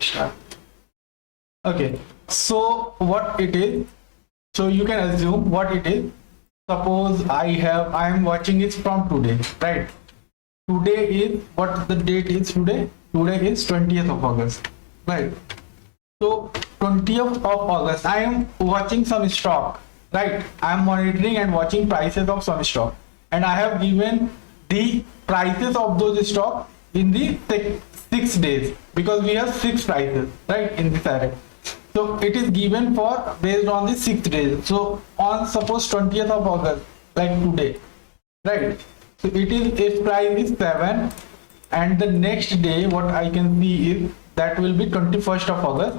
Start. Okay, so what it is, so you can assume what it is. Suppose I am watching it from today, right? Today is, what the date is today? Today is 20th of August, right? So 20th of August, I am watching some stock, right? I am monitoring and watching prices of some stock, and I have given the prices of those stock in the 6 days, because we have 6 prices, right, in this array. So it is given for based on the 6 days. So on suppose 20th of August, like today, right? So it is, its price is 7, and the next day what I can see is that will be 21st of August,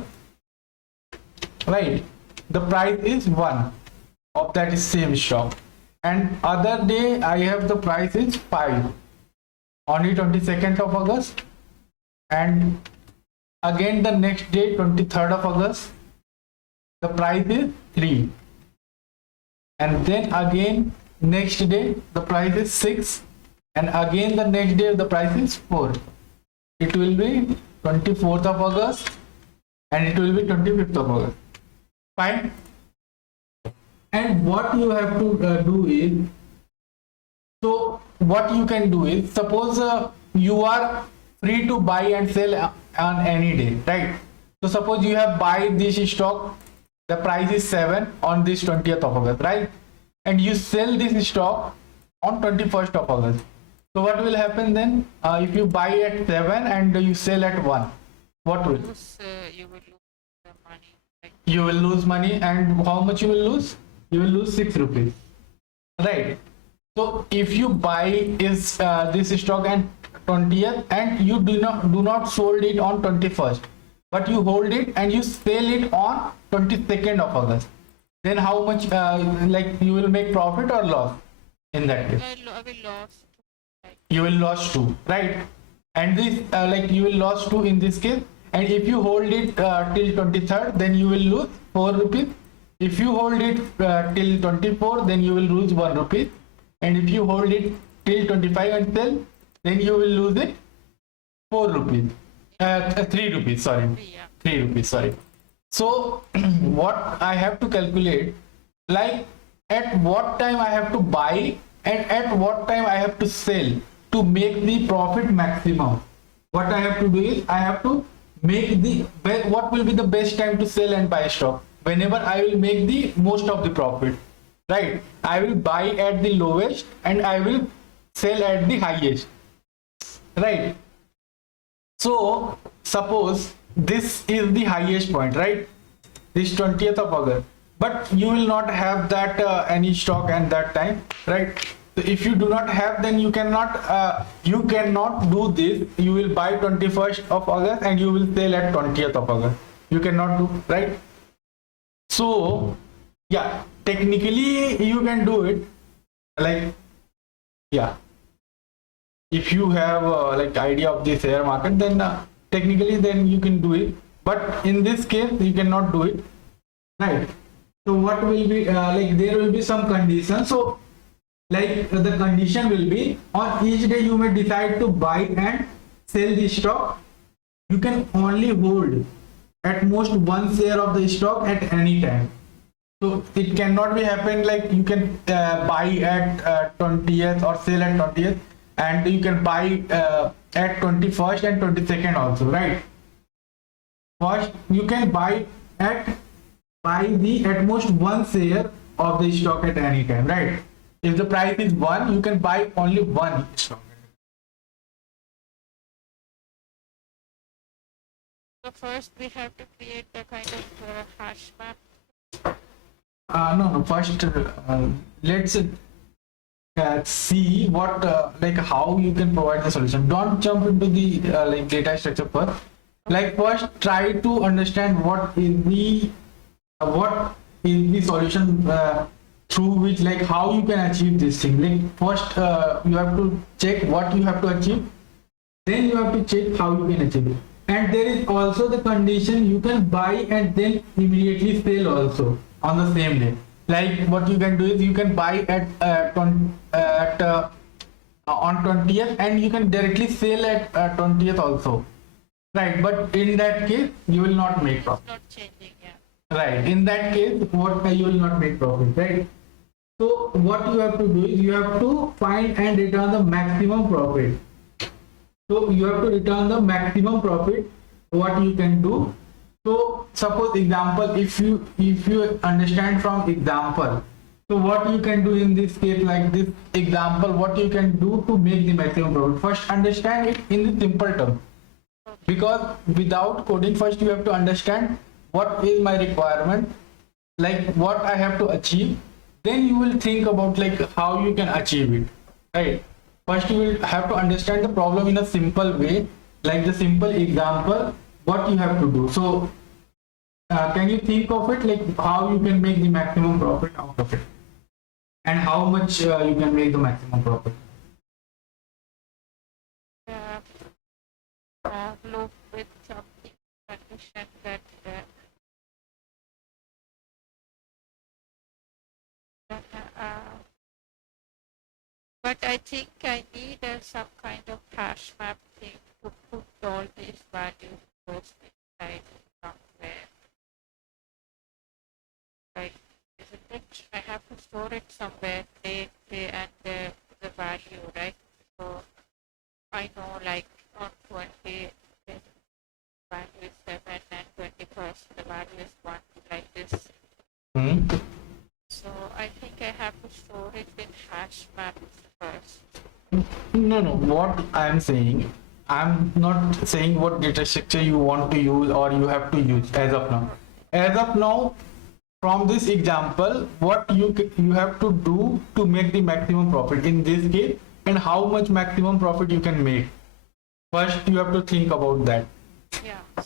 right? The price is 1 of that is same stock, and other day I have the price is 5 on the 22nd of August, and again the next day 23rd of August the price is 3, and then again next day the price is 6, and again the next day the price is 4. It will be 24th of August and it will be 25th of August. Fine. And what you have to do is, so what you can do is, suppose you are free to buy and sell on any day, right? So suppose you have buy this stock, the price is 7 on this 20th of August, right? And you sell this stock on 21st of August. So what will happen then? If you buy at 7 and you sell at 1, what will? You will lose the money. You will lose money, and how much you will lose? You will lose 6 rupees, right? So if you buy is this stock and 20th, and you do not sold it on 21st, but you hold it and you sell it on 22nd of August, then how much like you will make profit or loss in that case? I will lose. You will lose 2, right? And this like you will lose 2 in this case, and if you hold it till 23rd, then you will lose 4 rupees. If you hold it till 24, then you will lose 1 rupee, and if you hold it till 25 and sell, then you will lose it 4 rupees, 3 rupees, sorry, 3 rupees, sorry. So what I have to calculate, like at what time I have to buy and at what time I have to sell to make the profit maximum. What I have to do is, I have to make the what will be the best time to sell and buy stock. Whenever I will make the most of the profit, right? I will buy at the lowest and I will sell at the highest, right? So suppose this is the highest point, right? This 20th of August, but you will not have that any stock at that time, right? So if you do not have, then you cannot do this. You will buy 21st of August and you will sell at 20th of August. You cannot do, right? So yeah, technically you can do it, like, yeah, if you have like idea of the share market, then technically then you can do it, but in this case you cannot do it, right? So what will be like, there will be some conditions. So like the condition will be, on each day you may decide to buy and sell the stock. You can only hold at most 1 share of the stock at any time. So it cannot be happen like you can buy at 20th or sell at 20th, and you can buy at 21st and 22nd also, right? First you can buy the at most 1 share of the stock at any time, right? If the price is 1, you can buy only 1 stock. So first we have to create a kind of hash map. No, first let's see what like how you can provide the solution. Don't jump into the like data structure first. Like first try to understand what is the solution through which, like how you can achieve this thing. Like first you have to check what you have to achieve, then you have to check how you can achieve it. And there is also the condition, you can buy and then immediately sell also on the same day. Like what you can do is, you can buy on 20th and you can directly sell at 20th also. right? But in that case, you will not make It's profit. not changing, yeah. Right. In that case, what you will not make profit, right? So what you have to do is you have to find and return the maximum profit. So you have to return the maximum profit what you can do. So suppose example, if you understand from example, so what you can do in this case, like this example, what you can do to make the maximum profit? First understand it in the simple term, because without coding, first you have to understand what is my requirement, like what I have to achieve, then you will think about like how you can achieve it, right? First you will have to understand the problem in a simple way, like the simple example what you have to do. So can you think of it, like how you can make the maximum profit out of it, and how much you can make the maximum profit? Uh, loop with something condition that but I think I need some kind of hash map thing to put all these values close inside somewhere. Like, isn't it? I have to store it somewhere, date, and the value, right? So I know, like on 20, the value is 7, and 21st, the value is 1, like this. So I think I have to store it in hash maps first. No, what I'm saying, I'm not saying what data structure you want to use or you have to use as of now. As of now, from this example, what you have to do to make the maximum profit in this case, and how much maximum profit you can make. First, you have to think about that. Yeah. I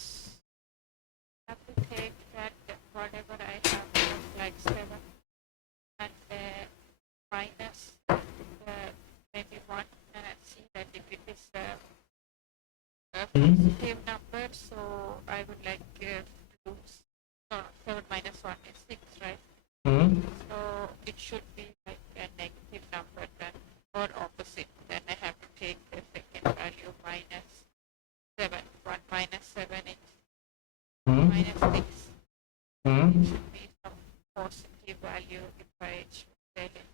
have to take that whatever I have, like 7, and minus maybe 1, and I see that if it is a positive number, so I would like lose. No, 7 minus 1 is 6, right? So it should be like a negative number then, or opposite. Then I have to take the second value minus 7. 1 minus 7 is minus 6. It should be some positive value if I should tell it.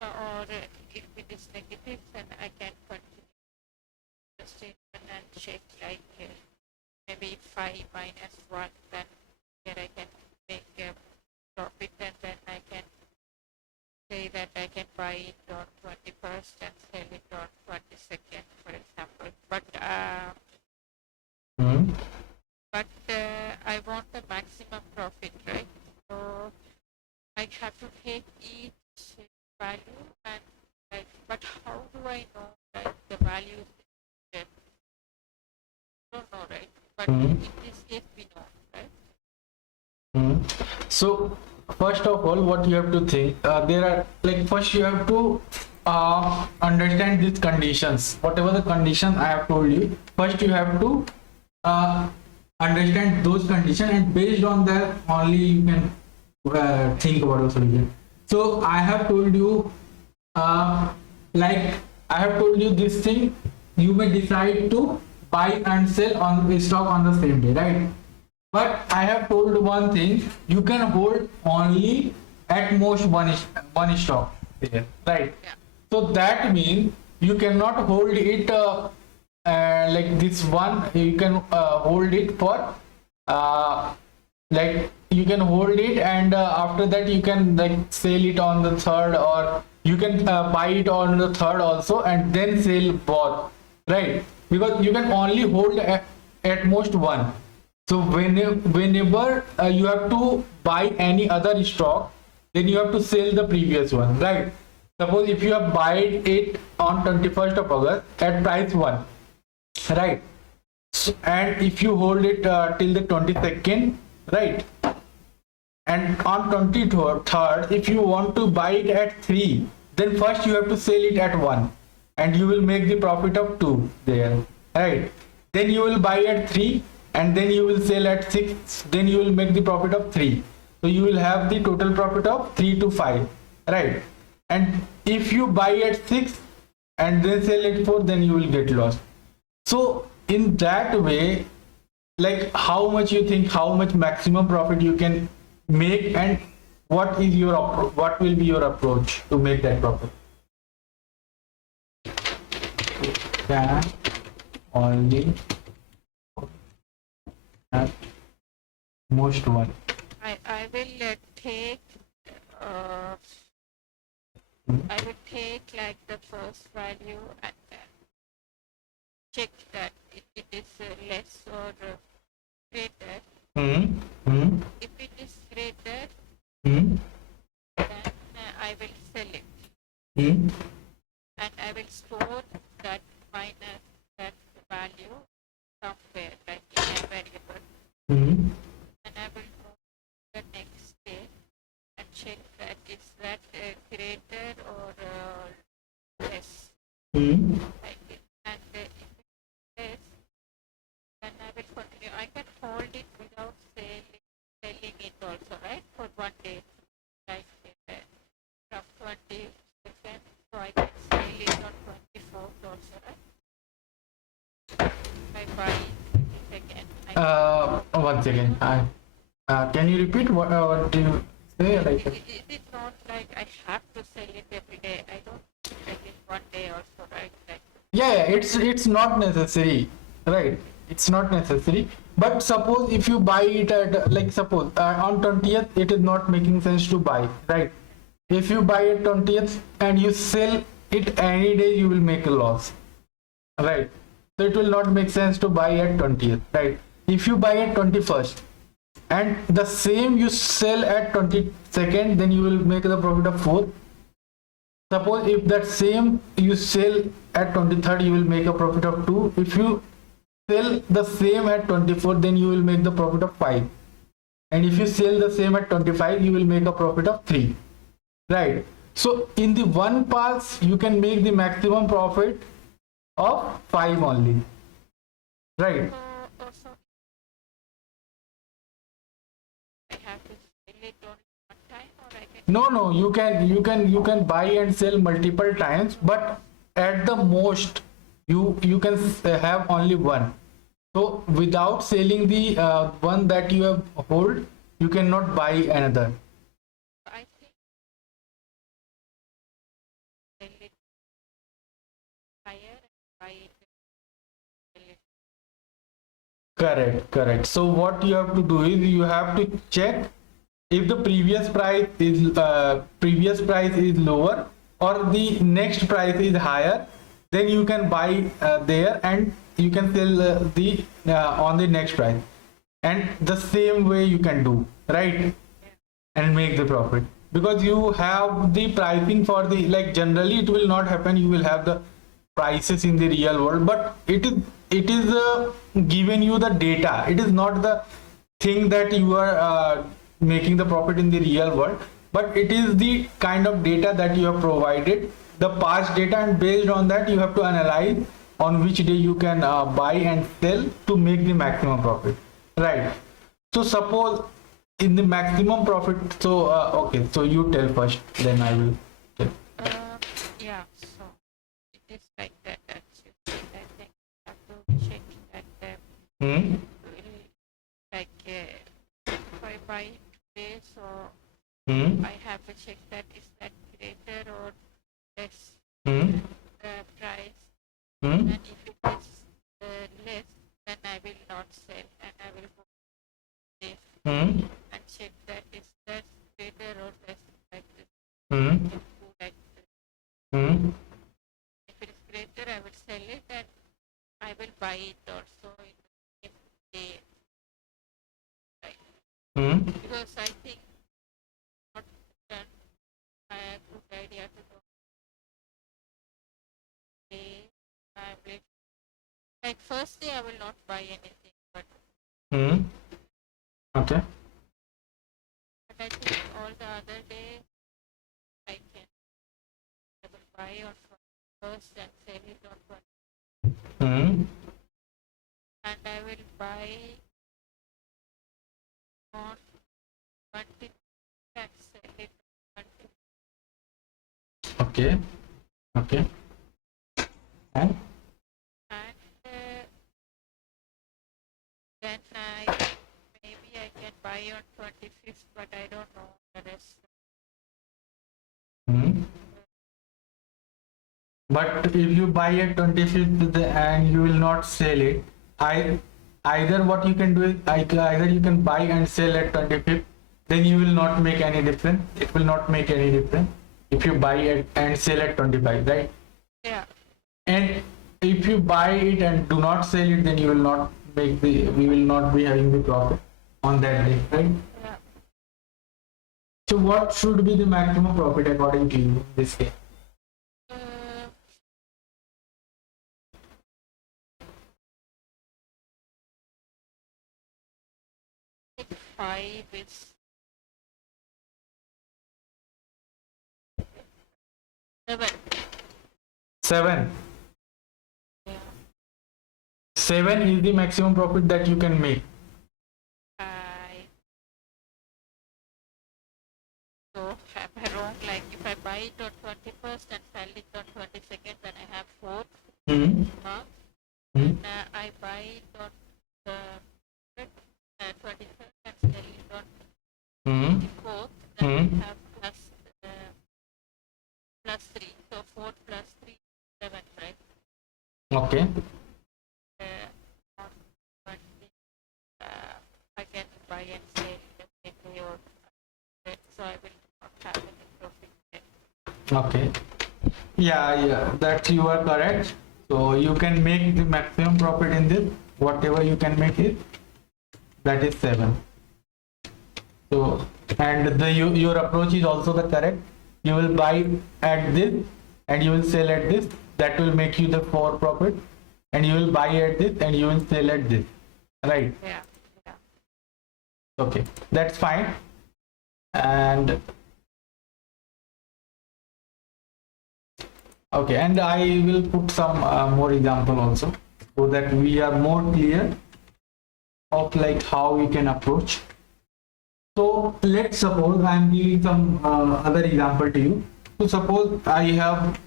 Or if it is negative, then I can continue the statement and check like maybe 5 minus 1, then here I can make a profit, and then I can say that I can buy it on 21st and sell it on 22nd, for example. But I want the maximum profit, right? So I have to take each value and like, but how do I know that the value is there? Don't know, right? But in this case we know, right? So first of all, what you have to think, there are like, first you have to understand these conditions, whatever the conditions I have told you. First you have to understand those conditions, and based on that only you can think about a solution. So I have told you, like I have told you this thing, you may decide to buy and sell on stock on the same day, right? But I have told one thing, you can hold only at most one stock there, right? Yeah. So that means you cannot hold it like this one. You can hold it for like you can hold it, and after that you can like sell it on the third, or you can buy it on the third also and then sell both, right? Because you can only hold at most one. So whenever you have to buy any other stock, then you have to sell the previous one, right? Suppose if you have bought it on 21st of August at price 1, right? So, and if you hold it till the 22nd, right? And on 23rd, if you want to buy it at 3, then first you have to sell it at 1, and you will make the profit of 2 there, right? Then you will buy at 3, and then you will sell at 6, then you will make the profit of 3. So you will have the total profit of 3 to 5, right? And if you buy at 6 and then sell at 4, then you will get lost. So in that way, like how much you think, how much maximum profit you can make, and what is your what will be your approach to make that profit? Can only at most one. I will take uh, I will take like the first value and check that it is less or greater. If it is greater, then I will sell it and I will store that minus that value somewhere like in a variable. And I will go the next day and check that is that greater or less. Like it. And if it is less, then I will continue. I can hold it without selling it also, right? For 1 day, like from 22nd, so I can sell it on 24th also, right? If I buy it again. One second. Can you repeat what do you say? Like, It is not like I have to sell it every day. I don't sell it 1 day also, right? Like, yeah, it's not necessary, right? It's not necessary. But suppose if you buy it at, like, suppose on 20th, it is not making sense to buy, right? If you buy it 20th and you sell it any day, you will make a loss, right? So it will not make sense to buy at 20th, right? If you buy at 21st and the same you sell at 22nd, then you will make the profit of 4. Suppose if that same you sell at 23rd, you will make a profit of 2. If you sell the same at 24th, then you will make the profit of 5. And if you sell the same at 25, you will make a profit of 3, right? So in the one pass, you can make the maximum profit of 5 only, right? also, I have to sell it only 1 time, or I can. No, you can buy and sell multiple times, but at the most you can have only one. So without selling the one that you have hold, you cannot buy another. I think sell it higher and buy it. Sell it. Correct. So what you have to do is you have to check if the previous price is lower or the next price is higher, then you can buy there and you can sell the on the next price, and the same way you can do, right? And make the profit, because you have the pricing for the, like, generally it will not happen, you will have the prices in the real world, but it is given you the data. It is not the thing that you are making the profit in the real world, but it is the kind of data that you have provided, the past data, and based on that you have to analyze on which day you can buy and sell to make the maximum profit, right? So suppose in the maximum profit, so okay, so you tell first, then I will tell. Yeah, so it is like that. That's it. I think I have to check that Hmm? like if I buy it today, so Hmm? I have to check that is that greater or less Hmm? price. Hmm? And if it is less, then I will not sell and I will go safe Hmm? and check that is that greater or less like this. Hmm? I can do like this. Hmm? If it is greater, I will sell it and I will buy it also in the same day. Right. Hmm? Because I think not done a good idea to do. Day, I will, like first day I will not buy anything, but Hmm? Okay. I think all the other days I will buy on first and sell it on first. Hmm? And I will buy on 20 and sell it on 20. Okay. Okay. And And then maybe I can buy on 25th, but I don't know the rest. Hmm. But if you buy at 25th and you will not sell it, either what you can do is either you can buy and sell at 25th, then you will not make any difference. It will not make any difference if you buy it and sell at 25, right? Yeah. And if you buy it and do not sell it, then you will not we will not be having the profit on that day, right? Yeah. So what should be the maximum profit according to you in this case? Five is 7. 7. Yeah. 7 is the maximum profit that you can make. So am I wrong? Like if I buy it on 21st and sell it on 22nd, then I have 4 Hmm. marks. Hmm. And I buy it on the 23rd and sell it on Hmm. 24th, then Hmm. I have plus 3. So 4 plus 3, 7, right? Okay. On 20, I can buy and sell definitely, or so I will not have any profit yet. Okay. Yeah, that you are correct. So you can make the maximum profit in this, whatever you can make it, that is 7. So, and your approach is also the correct. You will buy at this and you will sell at this. That will make you the 4 profit. And you will buy at this and you will sell at this. Right? Yeah. Yeah. Okay, that's fine. And okay, and I will put some more example also so that we are more clear of like how we can approach. So let's suppose I am giving some other example to you. So suppose I have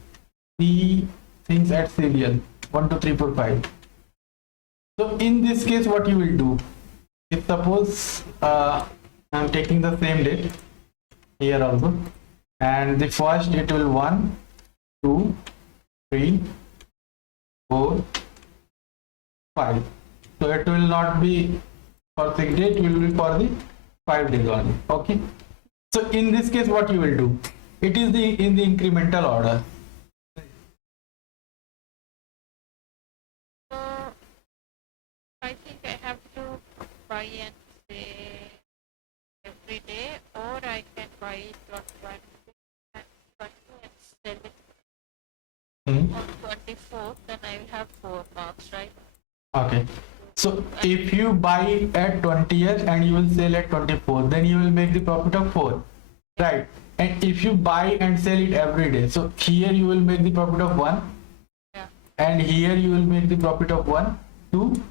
the things at serial 1, 2, 3, 4, 5. So in this case, what you will do is suppose I am taking the same date here also, and the first it will 1, 2, 3, 4, 5. So it will not be for 6 days, it will be for the 5 days only. Okay. So in this case, what you will do? It is in the incremental order. So I think I have to buy and say every day, or I can buy it on 20 and sell it on 24th, then I will have 4 marks, right? Okay. So if you buy at 20th and you will sell at 24th, then you will make the profit of 4, right? And if you buy and sell it every day, so here you will make the profit of 1, Yeah. and here you will make the profit of 1, 2,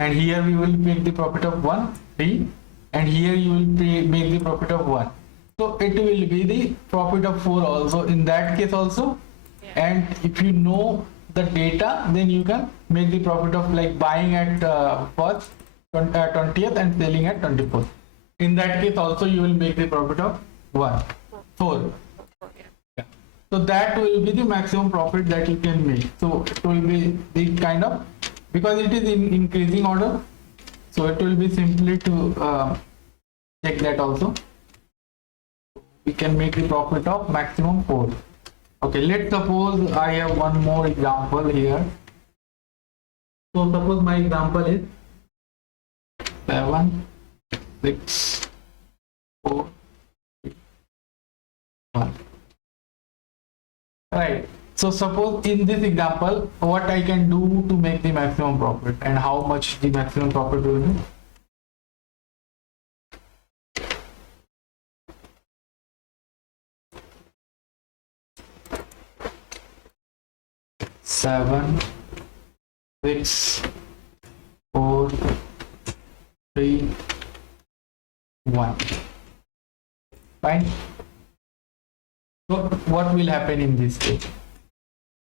and here we will make the profit of 1, 3, and here you will make the profit of 1. So it will be the profit of 4 also in that case also. Yeah. And if you know the data, then you can make the profit of like buying at first 20th and selling at 24th. In that case also you will make the profit of 4. Yeah. So that will be the maximum profit that you can make. So it will be the kind of, because it is in increasing order, so it will be simply to check that also. We can make the profit of maximum 4. Okay, let's suppose I have one more example here. So suppose my example is 7, 6, 4, 3, 1. Right. So suppose in this example, what I can do to make the maximum profit and how much the maximum profit will be. Seven, 6, 4, 3, 1. Fine. So what will happen in this case?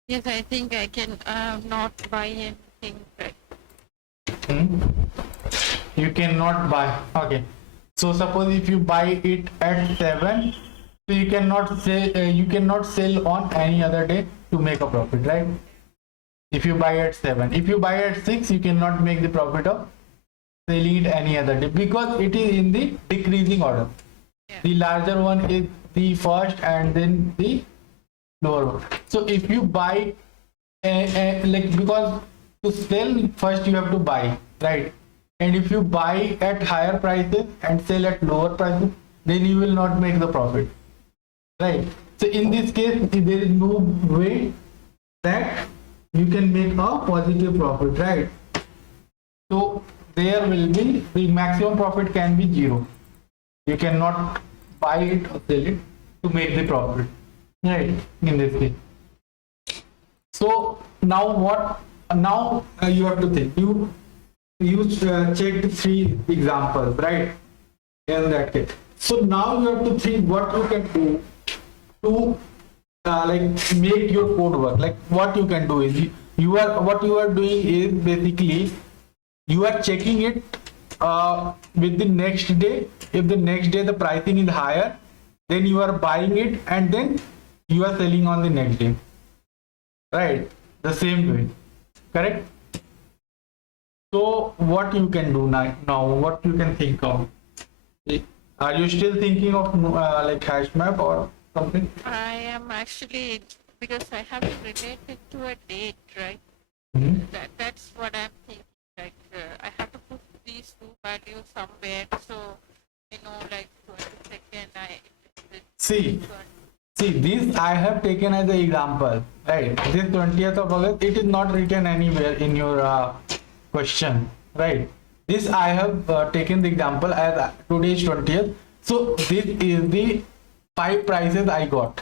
Yes, I think I can not buy anything, right? Hmm? You cannot buy. Okay. So suppose if you buy it at 7, so you cannot sell on any other day to make a profit, right? If you buy at 7, if you buy at 6, you cannot make the profit of selling it any other day because it is in the decreasing order. Yeah. The larger one is the first and then the lower one. So if you buy like, because to sell first you have to buy, right? And if you buy at higher prices and sell at lower prices, then you will not make the profit, right? So in this case there is no way that you can make a positive profit, right? So there will be, the maximum profit can be 0. You cannot buy it or sell it to make the profit, right? In this case. So now what? Now you have to think. You checked 3 examples, right? In that case. So now you have to think what you can do to like make your code work. Like what you can do is what you are doing is basically you are checking it with the next day. If the next day the pricing is higher, then you are buying it and then you are selling on the next day, right? The same way, correct? So what you can do now, what you can think of? Are you still thinking of like hash map or something? I am actually, because I have to relate it to a date, right? Mhm. That's what I'm thinking. Like I have to put these 2 values somewhere. So like 22nd, See, this I have taken as an example, right? This 20th of August, it is not written anywhere in your question, right? This I have taken the example as today is 20th. So this is the 5 prices I got,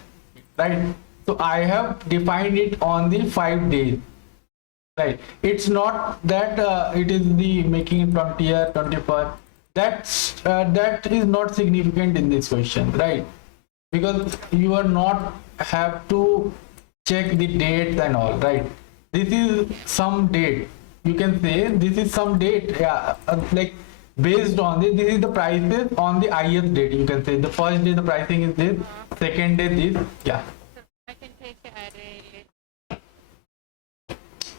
right? So I have defined it on the 5 days, right? It's not that it is the making 20th, 21st. That is not significant in this question, right? Because you are not have to check the dates and all, right? This is some date, you can say this is some date, yeah, like based on this is the prices on the ith date. You can say the first day the pricing is this, second day this, yeah. So I can take the array.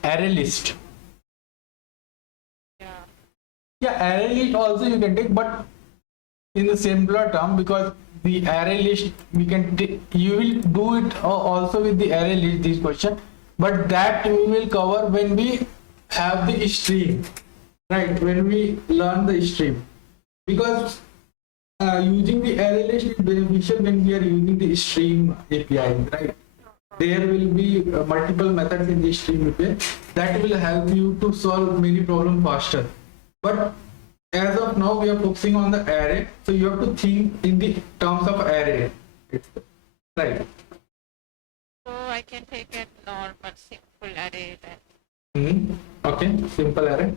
Array list, Yeah. yeah, array list also you can take, but in the simpler term, because the array list we can you will do it also with the array list this question, but that we will cover when we have the stream, right? When we learn the stream, because using the array list is beneficial when we are using the stream API, right? There will be multiple methods in the stream API that will help you to solve many problems faster. But as of now, we are focusing on the array, so you have to think in the terms of array, right? So I can take a normal simple array then. Okay, simple array.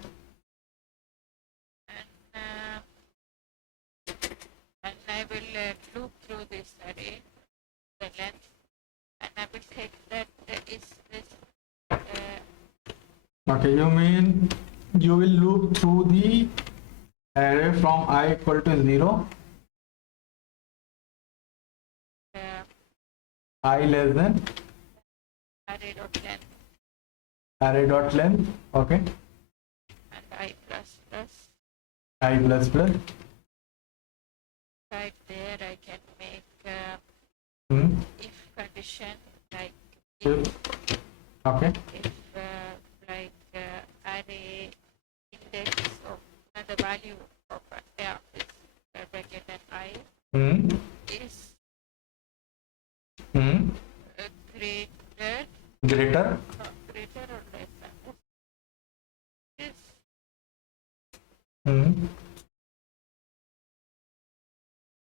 And I will loop through this array, the length, and I will take that is this. Okay, you mean you will loop through the array from I equal to 0, I less than Array dot length array dot length, okay, and I plus plus. I plus plus. Right there, I can make if condition like If, okay, if like array index of the value of this bracket and I is greater greater, greater or less than this is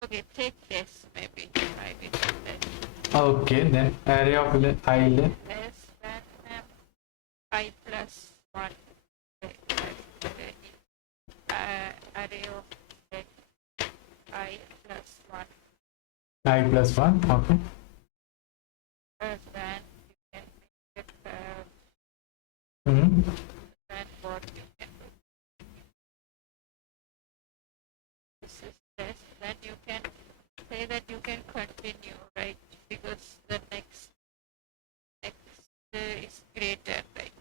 okay. Take this maybe try it less okay, then array of I less than I plus 1 array of I plus 1 I plus 1, okay, then you can make it mm-hmm. then what you can do. this is less, then you can say that you can continue, right? Because the next is greater, right?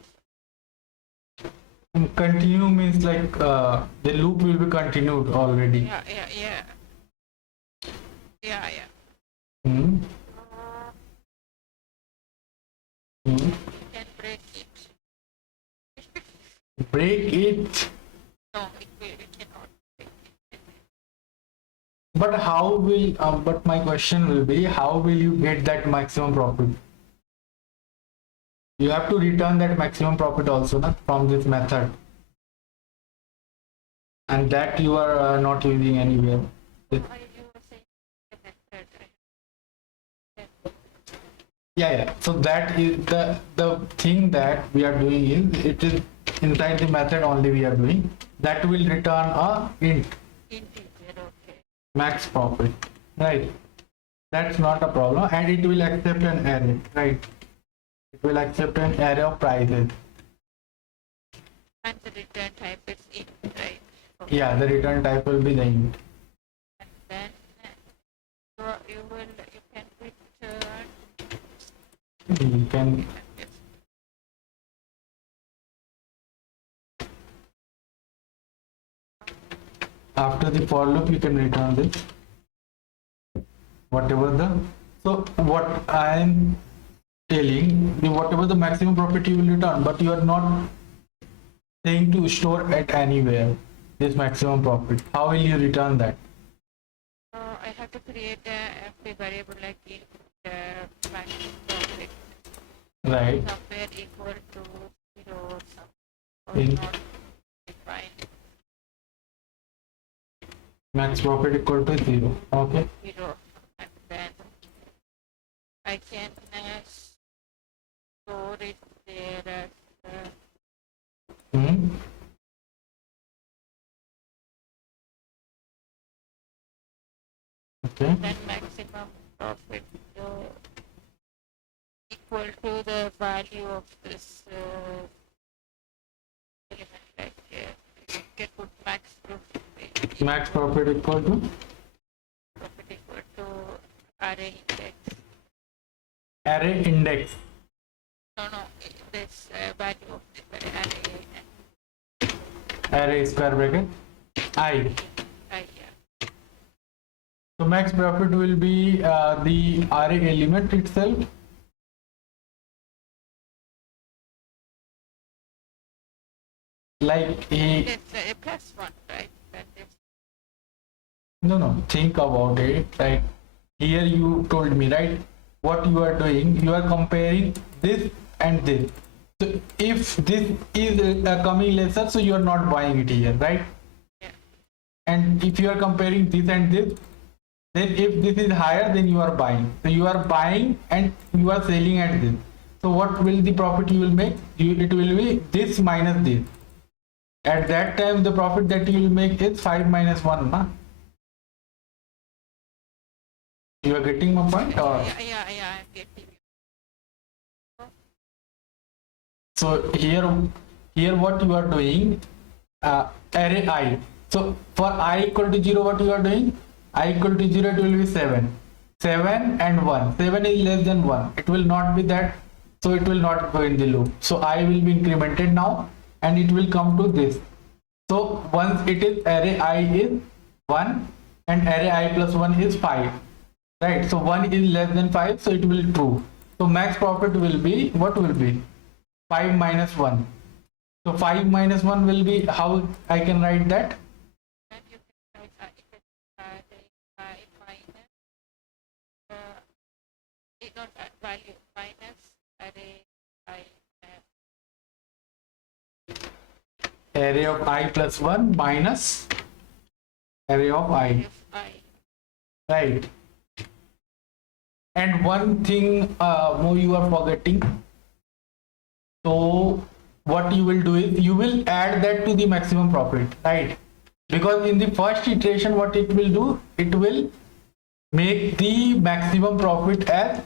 Continue means like the loop will be continued already. Yeah. Hmm. Hmm. You can break it. Break it. No, it cannot break it. But how will? But my question will be, how will you get that maximum profit? You have to return that maximum profit also, na, from this method, and that you are not using anywhere. You were saying the method, right? Yeah. So that is the thing that we are doing is, it is inside the method only we are doing. That will return a int Integer, okay. max profit, right? That's not a problem, and it will accept an array, right? It will accept an array of prices. And the return type is int, right? Okay. Yeah, the return type will be the int. And then you can return. You can after the for loop you can return this whatever the, so what I am telling you, whatever the maximum profit you will return, but you are not saying to store at anywhere this maximum profit. How will you return that? I have to create a variable like int maximum profit Right. somewhere equal to 0 or something, or In- not defined Max profit equal to 0. Okay. 0, and then I can store it there as Hmm. Okay. then maximum profit equal to the value of this element, like you can put max profit Max profit equal to equal to array index. array index. No, this value of the array. Array square bracket I. Yeah. So max profit will be the array element itself. Like It's a plus 1, right? That is, no, think about it. Right here you told me, right, what you are doing, you are comparing this and this. So if this is coming lesser, so you are not buying it here, right? yeah. And if you are comparing this and this, then if this is higher, then you are buying. So you are buying and you are selling at this. So what will the profit you will make? It will be this minus this. At that time the profit that you will make is 5 minus 1, na? You are getting my point? Or Yeah, I'm getting you. so here what you are doing, array I. So for I equal to 0, what you are doing? I equal to 0, it will be 7 and 1. 7 is less than 1, it will not be that, so it will not go in the loop. So I will be incremented now and it will come to this. So once it is array I is 1 and array I plus 1 is 5, right? So 1 is less than 5, so it will be true. So max profit will be, what will be? 5 minus 1. So 5 minus 1 will be, how I can write that? And you can write it as array minus not value minus array I. Array of I plus 1 minus array of I, If I. right? And one thing more you are forgetting. So what you will do is you will add that to the maximum profit, right? Because in the first iteration what it will do, it will make the maximum profit as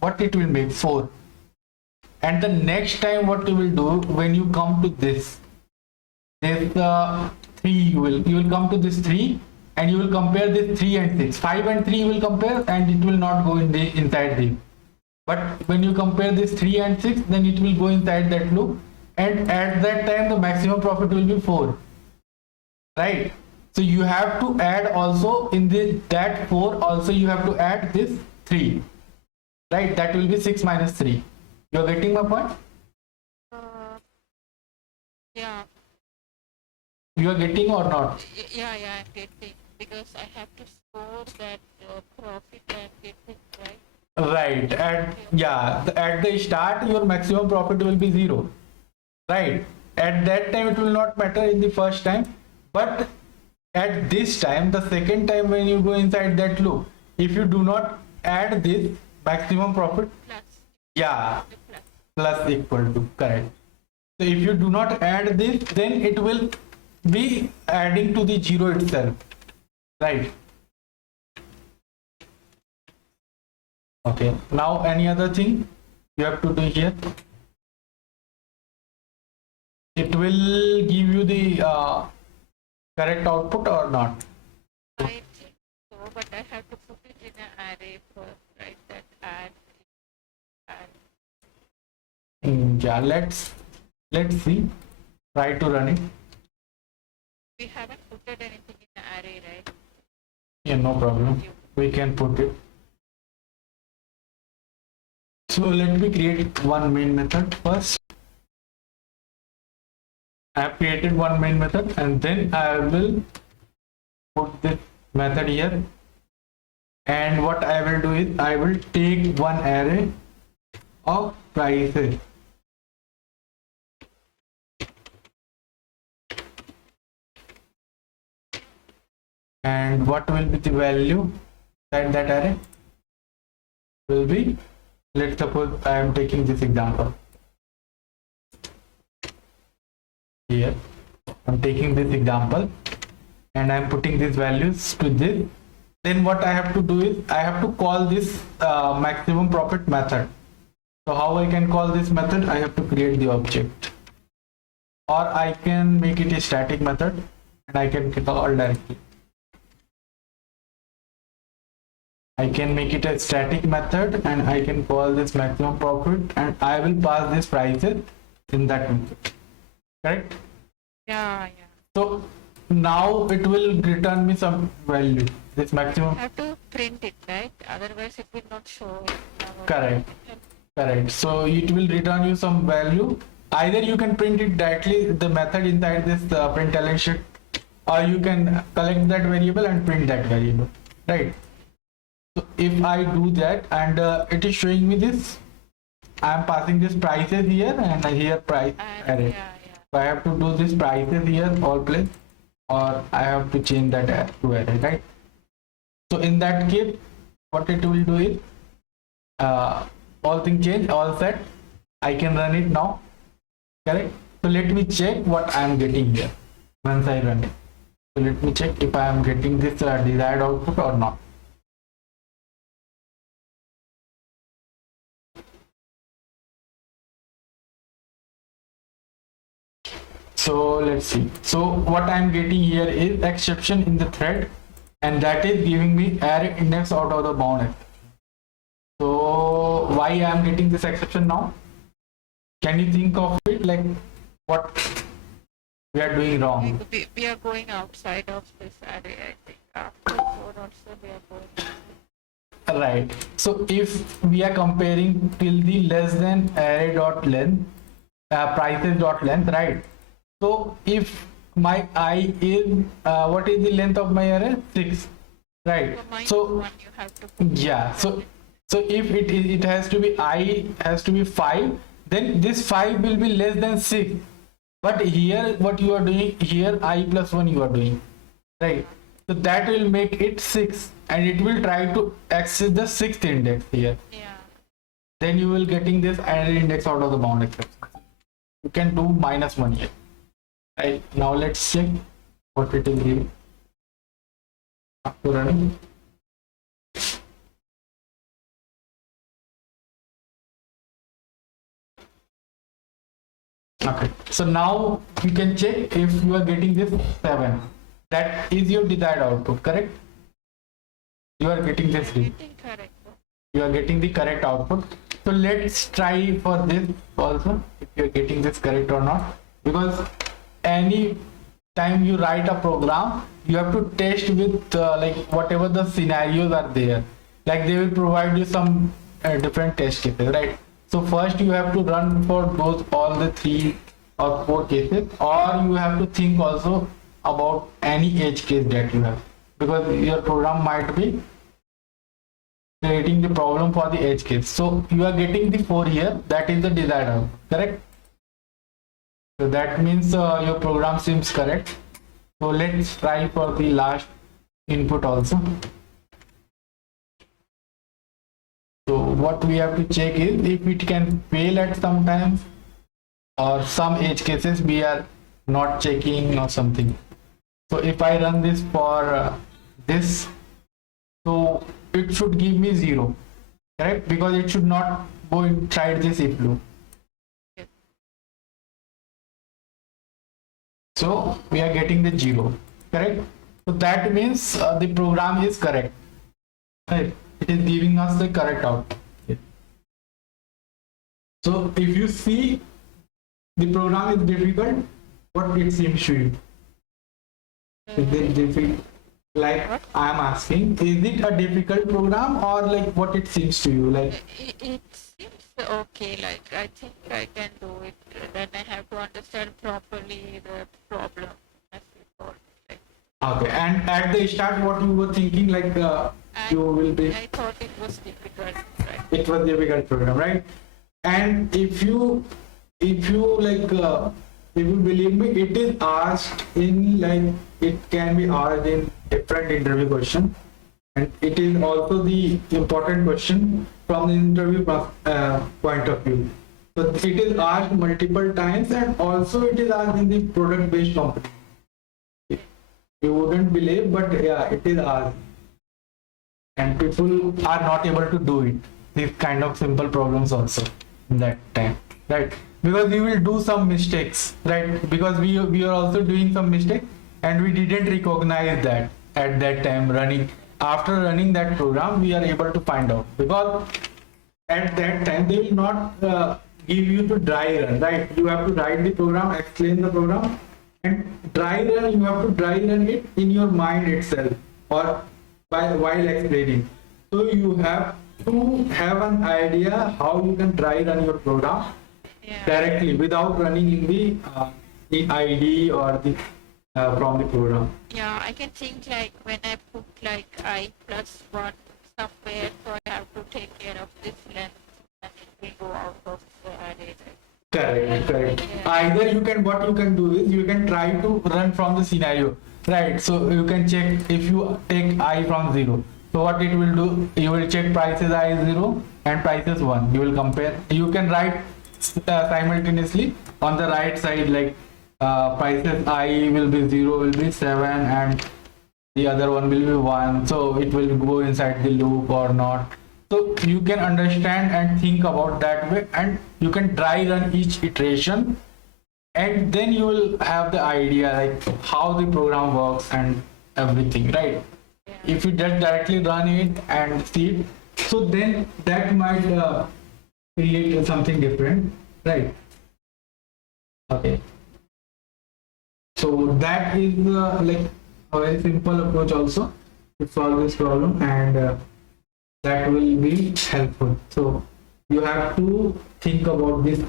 what it will make 4, and the next time what you will do, when you come to this 3, you will come to this 3, and you will compare this 3 and 6. 5 and 3 you will compare and it will not go in the inside the. But when you compare this 3 and 6, then it will go inside that loop, and at that time the maximum profit will be 4, right? So you have to add also in this, that 4 also you have to add this 3, right? That will be 6 minus 3. You are getting my point? Uh, yeah, You are getting or not? yeah, I'm getting, because I have to store that profit and get it, right? Right. At yeah, at the start your maximum profit will be 0, right? At that time it will not matter in the first time, but at this time, the second time when you go inside that loop, if you do not add this maximum profit, Plus, yeah, the plus. plus equal to, correct. So if you do not add this, then it will be adding to the 0 itself, right? Okay, now any other thing you have to do here? It will give you the correct output or not? I think so, but I have to put it in an array first, right? That add. Yeah, let's see. Try to run it. We haven't put anything in an array, right? Yeah, no problem. We can put it. So let me create one main method first. I have created one main method and then I will put this method here. And what I will do is I will take one array of prices. And what will be the value that array will be? Let's suppose I am taking this example. Here I'm taking this example and I'm putting these values to this. Then what I have to do is I have to call this maximum profit method. So how I can call this method? I have to create the object, or I can make it a static method and I can call directly. I can make it a static method and I can call this maximum profit and I will pass this prices in that method. Correct? Yeah. So now it will return me some value. This maximum. I have to print it, right? Otherwise it will not show. Correct. Correct. So it will return you some value. Either you can print it directly, the method inside this println sheet, or you can collect that variable and print that variable. Right. So if I do that and it is showing me this, I am passing this prices here and here price array. So I have to do this prices here all place, or I have to change that to array, right? So in that case, what it will do is all things change, all set. I can run it now. Correct. So let me check what I am getting here once I run it. So let me check if I am getting this desired output or not. So let's see. So what I'm getting here is exception in the thread, and that is giving me array index out of the bound. So why I'm getting this exception now? Can you think of it, like what we are doing wrong? We are going outside of this array, I think. After 4 also we are going. Right. So if we are comparing till the less than array dot length, prices dot length, right? So if my I is what is the length of my array? 6, right? So one you have to yeah. So if it has to be I has to be 5, then this 5 will be less than 6. But here what you are doing here, I plus 1 you are doing, right? So that will make it 6 and it will try to access the 6th index here. Yeah. Then you will getting this array index out of the bound exception. You can do -1 here. Right, now let's check what it is giving after running. Okay, so now you can check if you are getting this 7, That is your desired output, correct? You are getting this I'm read. getting correct. You are getting the correct output. So let's try for this also, if you are getting this correct or not. Because any time you write a program, you have to test with like whatever the scenarios are there. Like they will provide you some different test cases, right? So first you have to run for those all the 3 or 4 cases, or you have to think also about any edge case that you have, because your program might be creating the problem for the edge case. So you are getting the 4 here, that is the desired output, correct? So that means your program seems correct. So let's try for the last input also. So what we have to check is if it can fail at some times, or some edge cases we are not checking or something. So if I run this for this, so it should give me 0, correct? Because it should not go inside this if loop. So we are getting the 0, correct? So that means the program is correct, right? It is giving us the correct output. So if you see the program is difficult, what it seems to you? Is it difficult? Like I am asking, is it a difficult program, or like what it seems to you? Like It seems okay, like I think I can do it. Then I have to understand properly the problem as before. Like, okay, and at the start, what you were thinking, like you will be. I thought it was difficult, right? It was difficult program, right? And if you like if you believe me, it is asked in like, it can be asked in different interview question, and it is also the important question from the interview point of view. So it is asked multiple times, and also it is asked in the product based company. You wouldn't believe, but yeah, it is asked, and people are not able to do it, these kind of simple problems also in that time, right? Because we will do some mistakes, right? Because we are also doing some mistakes, and we didn't recognize that at that time. After running that program, we are able to find out, because at that time they will not give you to dry run, right? You have to write the program, explain the program, and dry run, you have to dry run it in your mind itself, or while explaining. So you have to have an idea how you can dry run your program directly without running in the ID or the from the program. Yeah, I can think like when I put like I plus 1 somewhere, so I have to take care of this length and it will go out of the array. Correct. Either you can, what you can do is you can try to run from the scenario, right? So you can check if you take I from 0. So what it will do, you will check prices I is 0 and prices 1. You will compare. You can write simultaneously on the right side, like prices I will be 0, will be 7, and the other one will be 1. So it will go inside the loop or not. So you can understand and think about that way, and you can dry run each iteration, and then you will have the idea like how the program works and everything, right? If you just directly run it and see it, so then that might create something different, right? Okay. So that is like a very simple approach also to solve this problem, and that will be helpful. So you have to think about this.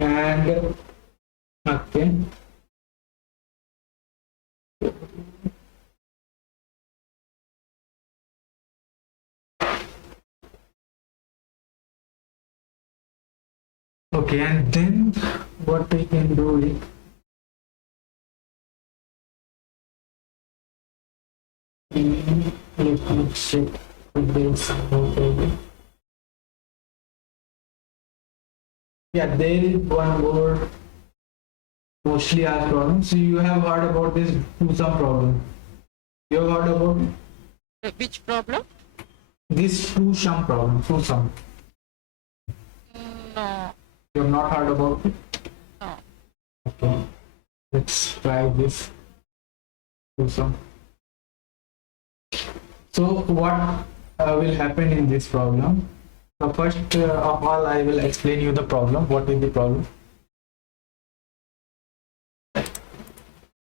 And okay. Okay, and then what we can do is let me check if there is some more problem. Yeah, there is one more mostly asked problem. So you have heard about this two-sum problem. You have heard about Which problem? this two-sum problem, two-sum. No, You have not heard about it? no. Okay. Let's try this. Do some. So what will happen in this problem? So first of all, I will explain you the problem. What is the problem?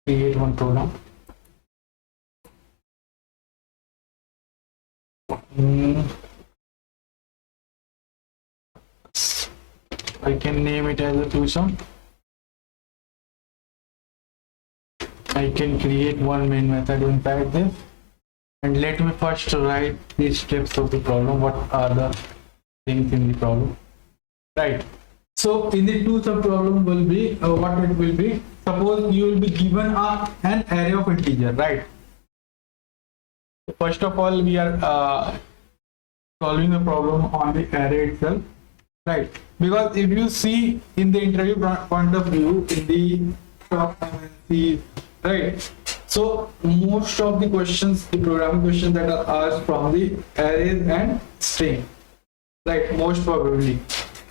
Create one program. I can name it as a tuition. I can create one main method inside this. And let me first write the steps of the problem. What are the things in the problem? Right. So in the two sub problem will be what it will be. Suppose you will be given an array of integer, right? First of all, we are solving the problem on the array itself, right? Because if you see in the interview point of view, in the top MNC, right? So most of the questions, the programming questions that are asked from the arrays and string, right? Most probably,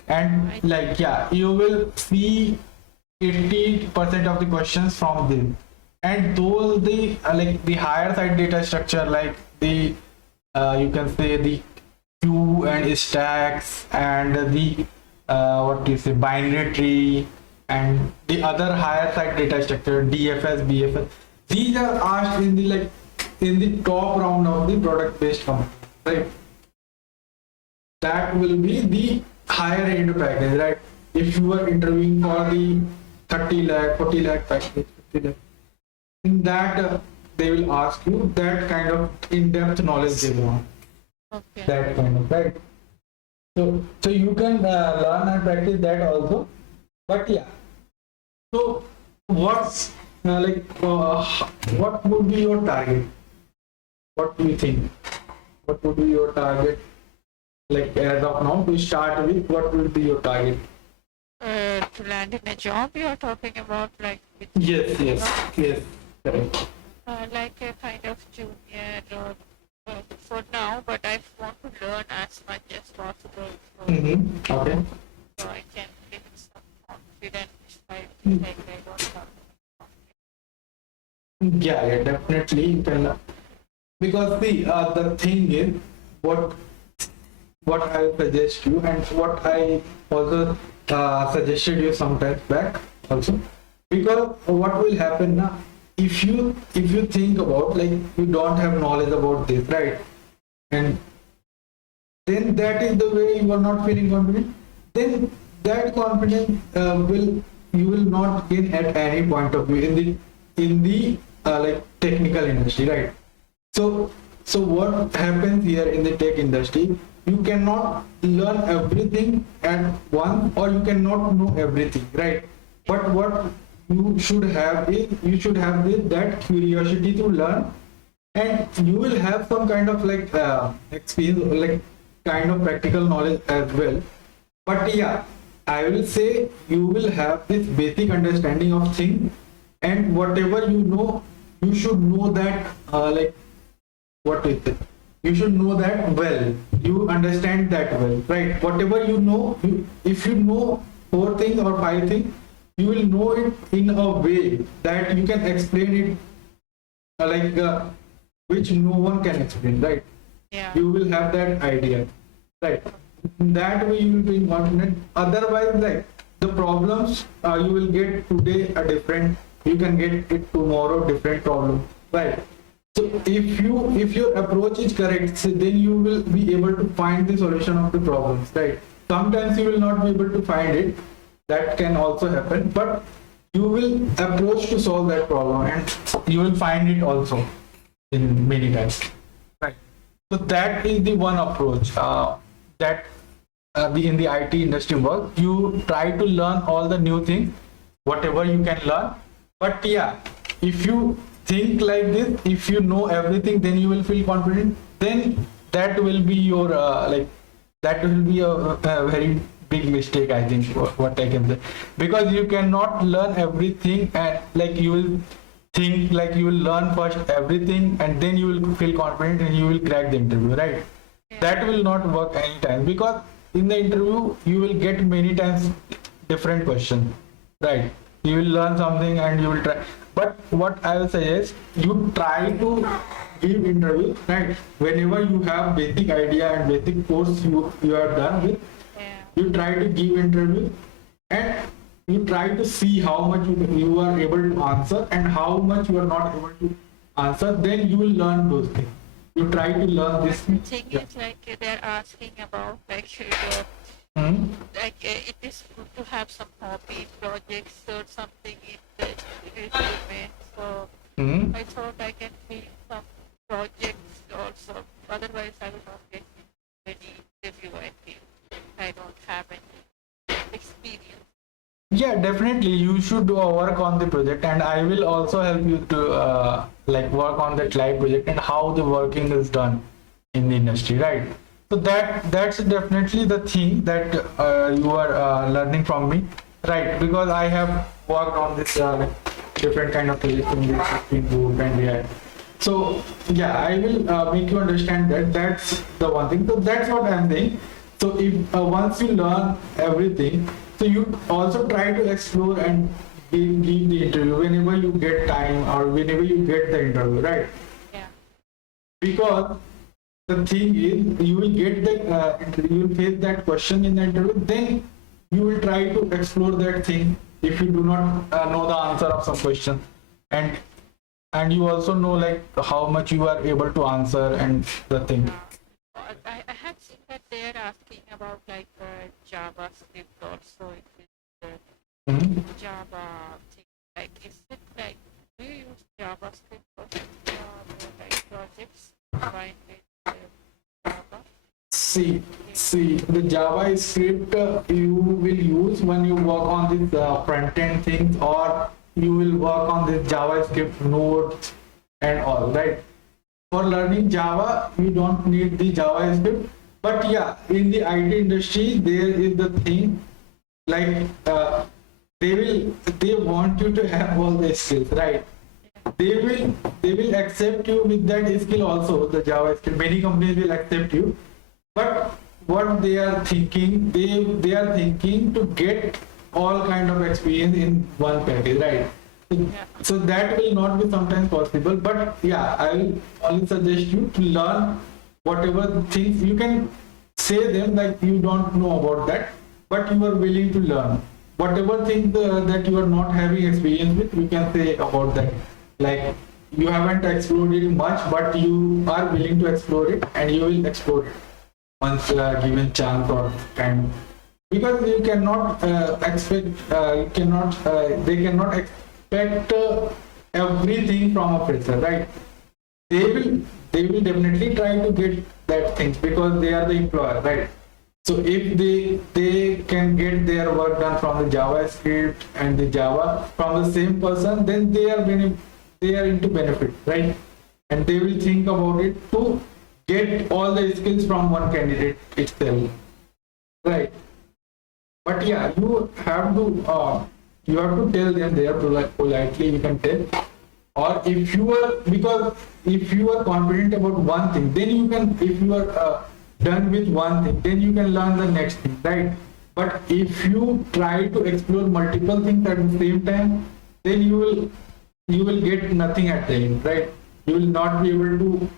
and like yeah, you will see 80% of the questions from them, and those the like the higher side data structure, like the you can say the queue and stacks and the what do you say, binary tree, and the other higher side data structure, DFS, BFS. These are asked in the like in the top round of the product based company, right? That will be the higher end package, right? If you are interviewing for the 30 lakh, 40 lakh package, 50 lakh, in that they will ask you that kind of in-depth knowledge they want. Okay. That kind of, right? So you can learn and practice that also. But yeah, so what's what would be your target? What do you think? What would be your target? Like as of now, to start with, what will be your target? To land in a job, you're talking about like with Yes, correct. like a kind of junior or for now, but I want to learn as much as possible Okay. so I can give some confidence if I feel like I don't have Yeah, definitely you can. Because the thing is, what I suggest you, and what I also suggested you sometimes back also, because what will happen now, if you think about like you don't have knowledge about this, right? And then that is the way you are not feeling confident, then that confidence will you will not gain at any point of view in the like technical industry, right? So what happens here in the tech industry, you cannot learn everything at once, or you cannot know everything, right? But what you should have is you should have that curiosity to learn, and you will have some kind of like experience, like kind of practical knowledge as well. But yeah, I will say you will have this basic understanding of things, and whatever you know, you should know that like what is it? You should know that well. You understand that well, right? Whatever you know, if you know 4 things or 5 things, you will know it in a way that you can explain it which no one can explain, right? Yeah. You will have that idea, right? In that way you will be confident. Otherwise, like the problems you will get today are different. You can get it tomorrow, different problem, right? So if your approach is correct, so then you will be able to find the solution of the problems, right? Sometimes you will not be able to find it. That can also happen, but you will approach to solve that problem, and you will find it also in many times, right? So that is the one approach that in the IT industry work. You try to learn all the new things, whatever you can learn. But yeah, if you think like this, if you know everything, then you will feel confident. Then that will be your that will be a very big mistake, I think, what I can say, because you cannot learn everything, and like you will think like you will learn first everything and then you will feel confident and you will crack the interview, right? That will not work anytime, because in the interview you will get many times different questions, right? You will learn something and you will try, but what I will say is you try to give interview, right? Whenever you have basic idea and basic course you are done with, Yeah. you try to give interview and you try to see how much you are able to answer and how much you are not able to answer, then you will learn those things. You try to learn this. But the thing Yeah. is, like they're asking about like the, Hmm? like it is good to have some hobby projects or something in the resume. So Hmm? I thought I can fill some projects also. Otherwise, I will not get any interview. I feel I don't have any experience. Yeah, definitely you should work on the project, and I will also help you to like work on that live project and how the working is done in the industry, right? So that's definitely the thing that you are learning from me, right? Because I have worked on this like different kind of projects in this Spring Boot and React. So yeah, I will make you understand that that's the one thing. So that's what I'm saying. So if once you learn everything, so you also try to explore and give the interview whenever you get time or whenever you get the interview, right? Yeah. Because the thing is, you will get the you will face that question in the interview, then you will try to explore that thing if you do not know the answer of some question, and you also know like how much you are able to answer and the thing. I have seen that they're asking about like JavaScript also. If it's Mhm. Java thing, like is it like do you use JavaScript for like projects combined with Java? See, the JavaScript you will use when you work on this front end things, or you will work on this JavaScript nodes and all, right? For learning Java, you don't need the JavaScript, but yeah, in the IT industry, there is the thing like they want you to have all the skills, right? They will accept you with that skill also, the JavaScript. Many companies will accept you, but what they are thinking, they are thinking to get all kind of experience in one package, right? Yeah. So that will not be sometimes possible, but yeah, I will only suggest you to learn whatever things you can say them like you don't know about that, but you are willing to learn whatever things that you are not having experience with. You can say about that, like you haven't explored it much, but you are willing to explore it, and you will explore it once given chance or kind. Because you cannot expect they cannot expect everything from a fresher, right? They will definitely try to get that things because they are the employer, right? So if they can get their work done from the JavaScript and the Java from the same person, then they are into benefit, right? And they will think about it to get all the skills from one candidate itself, right? But yeah, you have to tell them there politely. You can tell, or if you are, because if you are confident about one thing, then you can, if you are done with one thing, then you can learn the next thing, right? But if you try to explore multiple things at the same time, then you will get nothing at the end, right? You will not be able to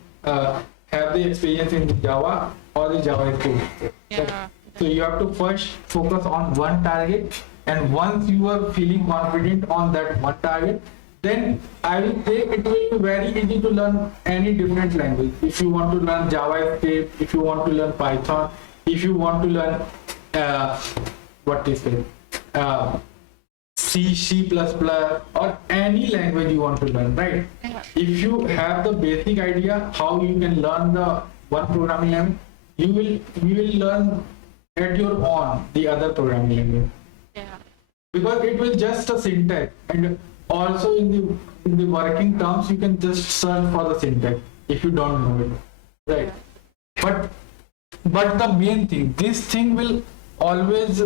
have the experience in the Java or the JavaScript. Yeah. So you have to first focus on one target, and once you are feeling confident on that one target, then I will say it will be very easy to learn any different language. If you want to learn JavaScript, if you want to learn Python, if you want to learn what is it, C++, or any language you want to learn, right? Yeah. If you have the basic idea how you can learn the one programming language, you will learn at your own the other programming language, Yeah. because it will just a syntax, and also in the working terms you can just search for the syntax if you don't know it, right? But the main thing, this thing will always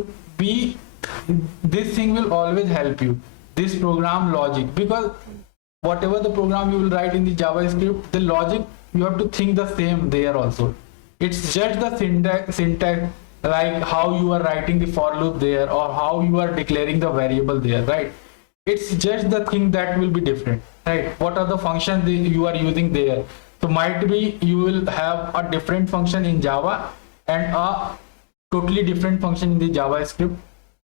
help you, this program logic, because whatever the program you will write in the JavaScript, the logic you have to think the same there also. It's just the syntax like how you are writing the for loop there or how you are declaring the variable there, right? It's just the thing that will be different, right? What are the functions that you are using there? So might be you will have a different function in Java and a totally different function in the JavaScript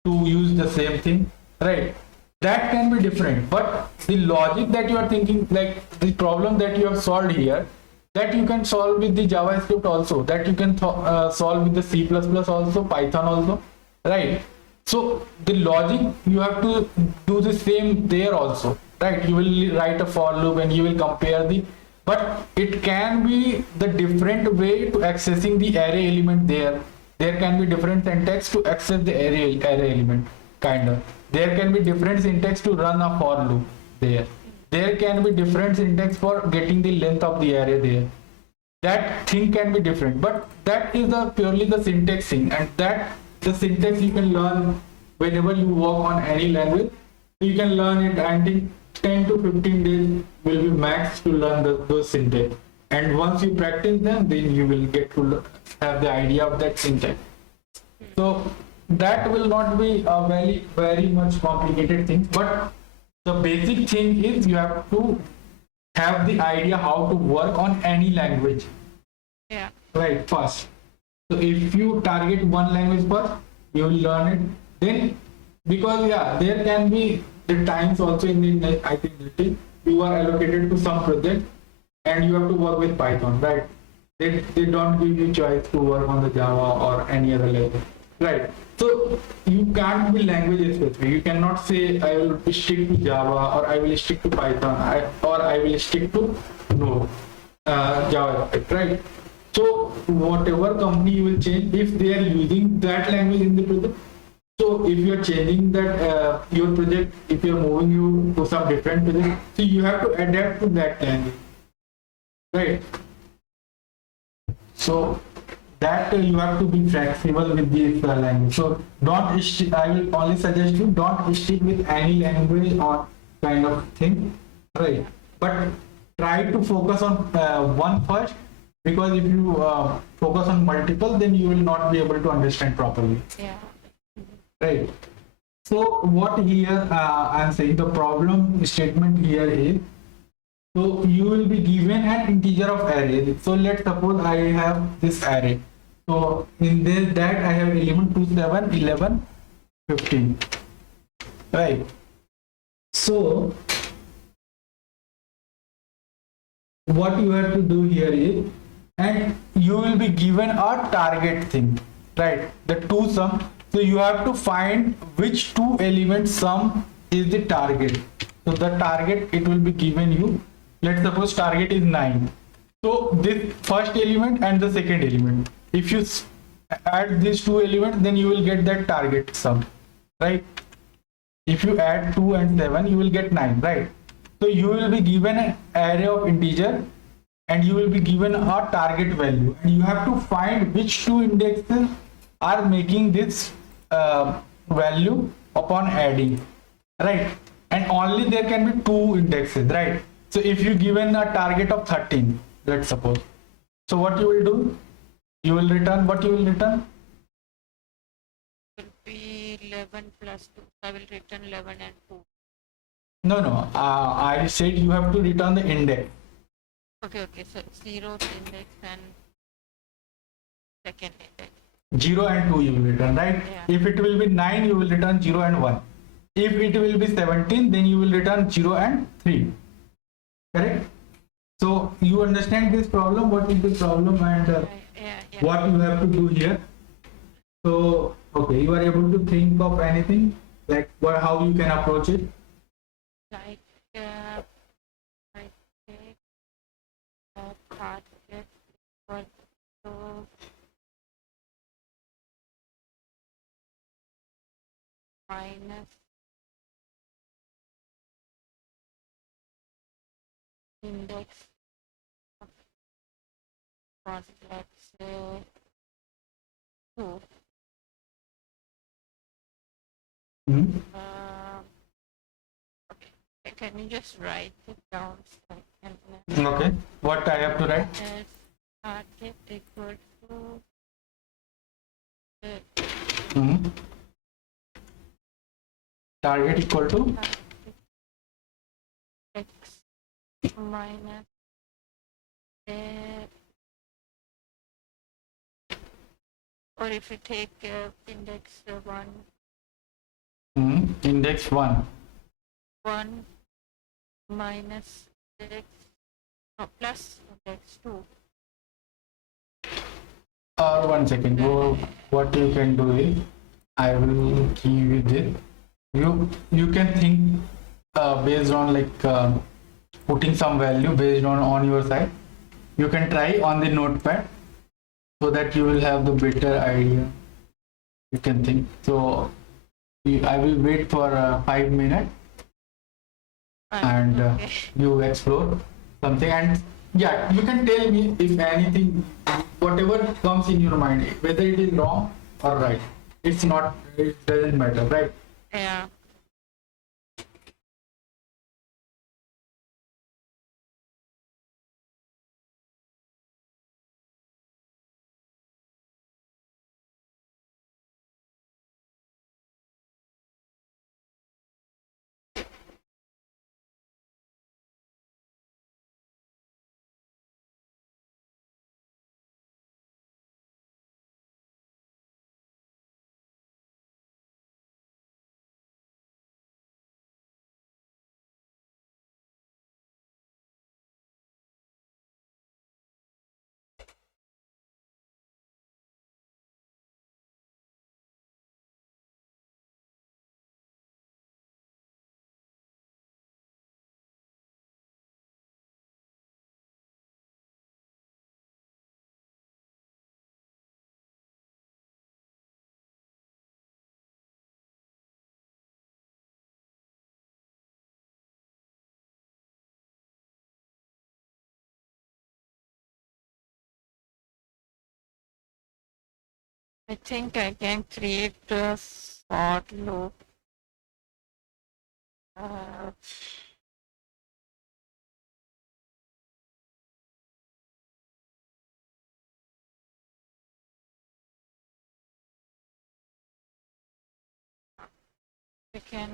to use the same thing, right? That can be different, but the logic that you are thinking, like the problem that you have solved here, that you can solve with the JavaScript also, that you can solve with the C++ also, Python also, right? So the logic you have to do the same there also, right? You will write a for loop and you will compare the, but it can be the different way to accessing the array element there. There can be different syntax to access the array element, kind of. There can be different syntax to run a for loop there. There can be different syntax for getting the length of the array there. That thing can be different, but that is the purely the syntax thing, and that the syntax you can learn whenever you work on any language. You can learn it. I think 10 to 15 days will be max to learn those syntax, and once you practice them, then you will get to have the idea of that syntax. So that will not be a very much complicated thing, but the basic thing is you have to have the idea how to work on any language. Yeah. Right, first. So if you target one language first, you will learn it. Then, because yeah, there can be the times also in the IT you are allocated to some project and you have to work with Python, right? They don't give you choice to work on the Java or any other language, right? So you can't be language specific. You cannot say I will stick to Java or I will stick to Python or I will stick to Java, right? So whatever company you will change, if they are using that language in the project, so if you are changing that your project, if you are moving you to some different project, so you have to adapt to that language, right? So that you have to be flexible with this language. So don't stick, I will only suggest you don't stick with any language or kind of thing, right? But try to focus on one first, because if you focus on multiple, then you will not be able to understand properly. Yeah. Right. So what here I am saying, the problem statement here is, so you will be given an integer of array. So let's suppose I have this array. So in this that I have element 2, 7, 11, 15. Right. So what you have to do here is, and you will be given a target thing, right? The two sum. So you have to find which two elements sum is the target. So the target, it will be given you. Let's suppose target is 9. So this first element and the second element, if you add these two elements, then you will get that target sum, right? If you add 2 and 7, you will get 9, right? So you will be given an array of integer and you will be given a target value, and you have to find which two indexes are making this value upon adding, right? And only there can be two indexes, right? So if you given a target of 13, let's suppose, so what you will do, you will return, what you will return? Will be 11 plus 2. I will return 11 and 2. No, I said you have to return the index. Okay, so 0 index and second index. 0 and 2 you will return, right? Yeah. If it will be 9, you will return 0 and 1. If it will be 17, then you will return 0 and 3. Correct? So you understand this problem, what is the problem, and Yeah. what you have to do here. So okay, you are able to think of anything like how you can approach it. Like I take target equal to minus index of one, let's say 2. Okay, can you just write it down? Okay, what I have to write? As target equal to Hmm. Target equal to x minus or if you take index 1 index 1 minus index plus index 2. or 1 second. What you can do is I will give you this. You can think based on like putting some value based on your side. You can try on the notepad so that you will have the better idea. You can think. So I will wait for 5 minutes and Okay. you explore something, and yeah, you can tell me if anything, whatever comes in your mind, whether it is wrong or right. It's not, it doesn't matter, right? Yeah. I think I can create a for loop. Uh, we can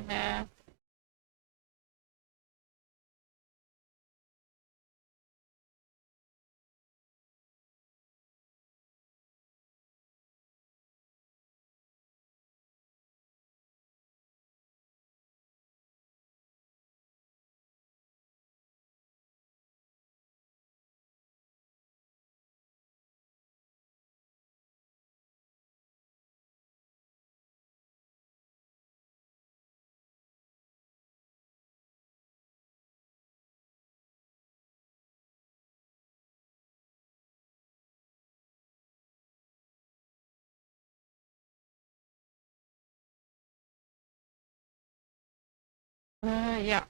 yeah.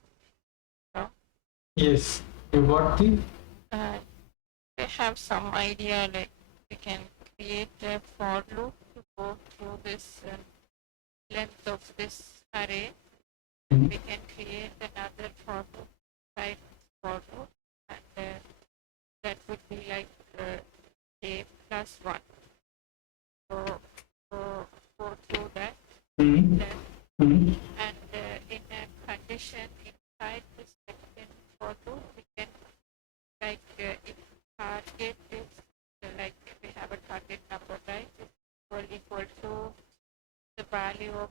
So, Yes, you got the we have some idea like we can create a for loop to go through this length of this array. We can create another for loop, right? For loop, and that would be like a plus 1. So, go through that. Mhm. Then, Mhm. and in a condition inside this section for loop, we can like if target is like we have a target number, right? It's equal to the value of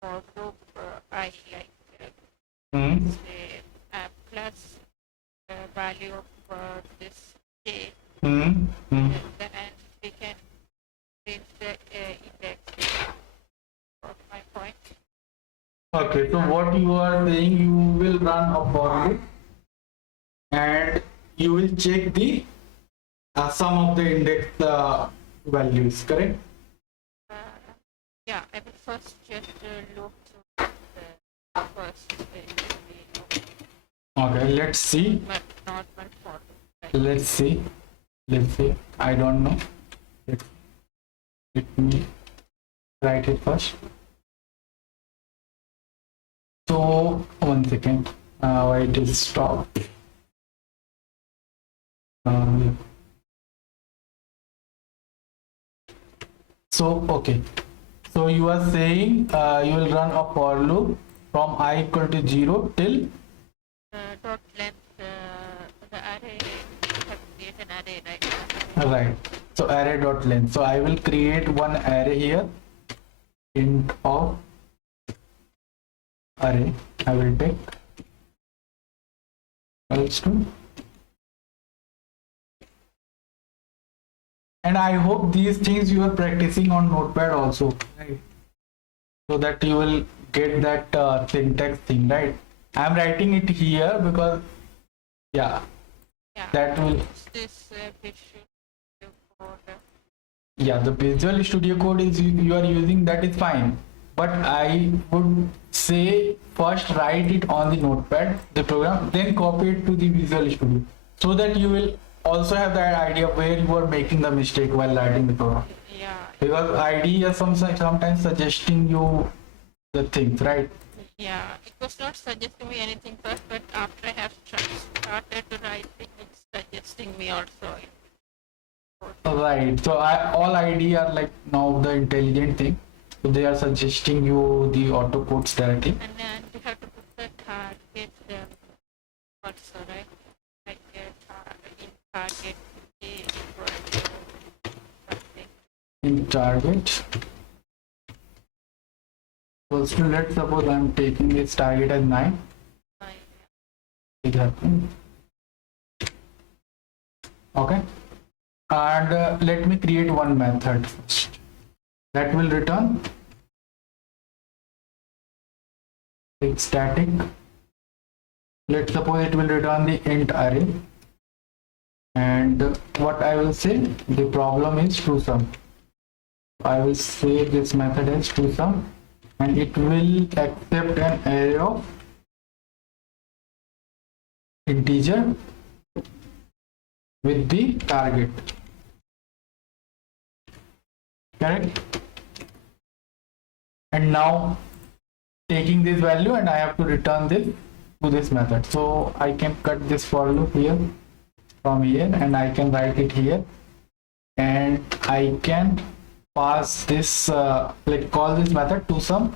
for group I, like Mhm. say plus value of this k, Mhm. Mhm. then we can print the index of my point. Okay, so what you are saying, you will run a for loop and you will check the sum of the index values, correct? Uh, yeah, I will first just look through the first Okay, let's see. but normal for right? Let's see. Let's see. I don't know. Let me write it first. So 1 second. Why it is stopped? Um, So okay, so you are saying you will run a for loop from I equal to 0 till dot length, the array, you have to create an array right now. right. So array dot length. So I will create one array here, int of array. I will take equals to, and I hope these things you are practicing on Notepad also, right? So that you will get that syntax thing, right? I'm writing it here because yeah, Yeah. that will, It's this Visual Studio Code. yeah, the Visual Studio Code is you are using, that is fine, but I would say first write it on the Notepad, the program, then copy it to the Visual Studio, so that you will also have that idea where you are making the mistake while writing the program. Yeah. Because IDE is sometimes suggesting you the things, right? Yeah. It was not suggesting me anything first, but after I have started to writing, it's suggesting me also. Right. So all IDE are like now the intelligent thing. So they are suggesting you the auto codes directly. And then you have to put the target also, right? Like in target A equal to something. In target. So let's suppose I'm taking this target as 9. It happens. Okay. And let me create one method first. That will return it's static. Let's suppose it will return the int array. And what I will say, the problem is toSum. I will say this method as toSum, and it will accept an array of integer with the target. Correct? And now taking this value, and I have to return this to this method. So I can cut this for loop here from here, and I can write it here, and I can pass this like call this method toSum,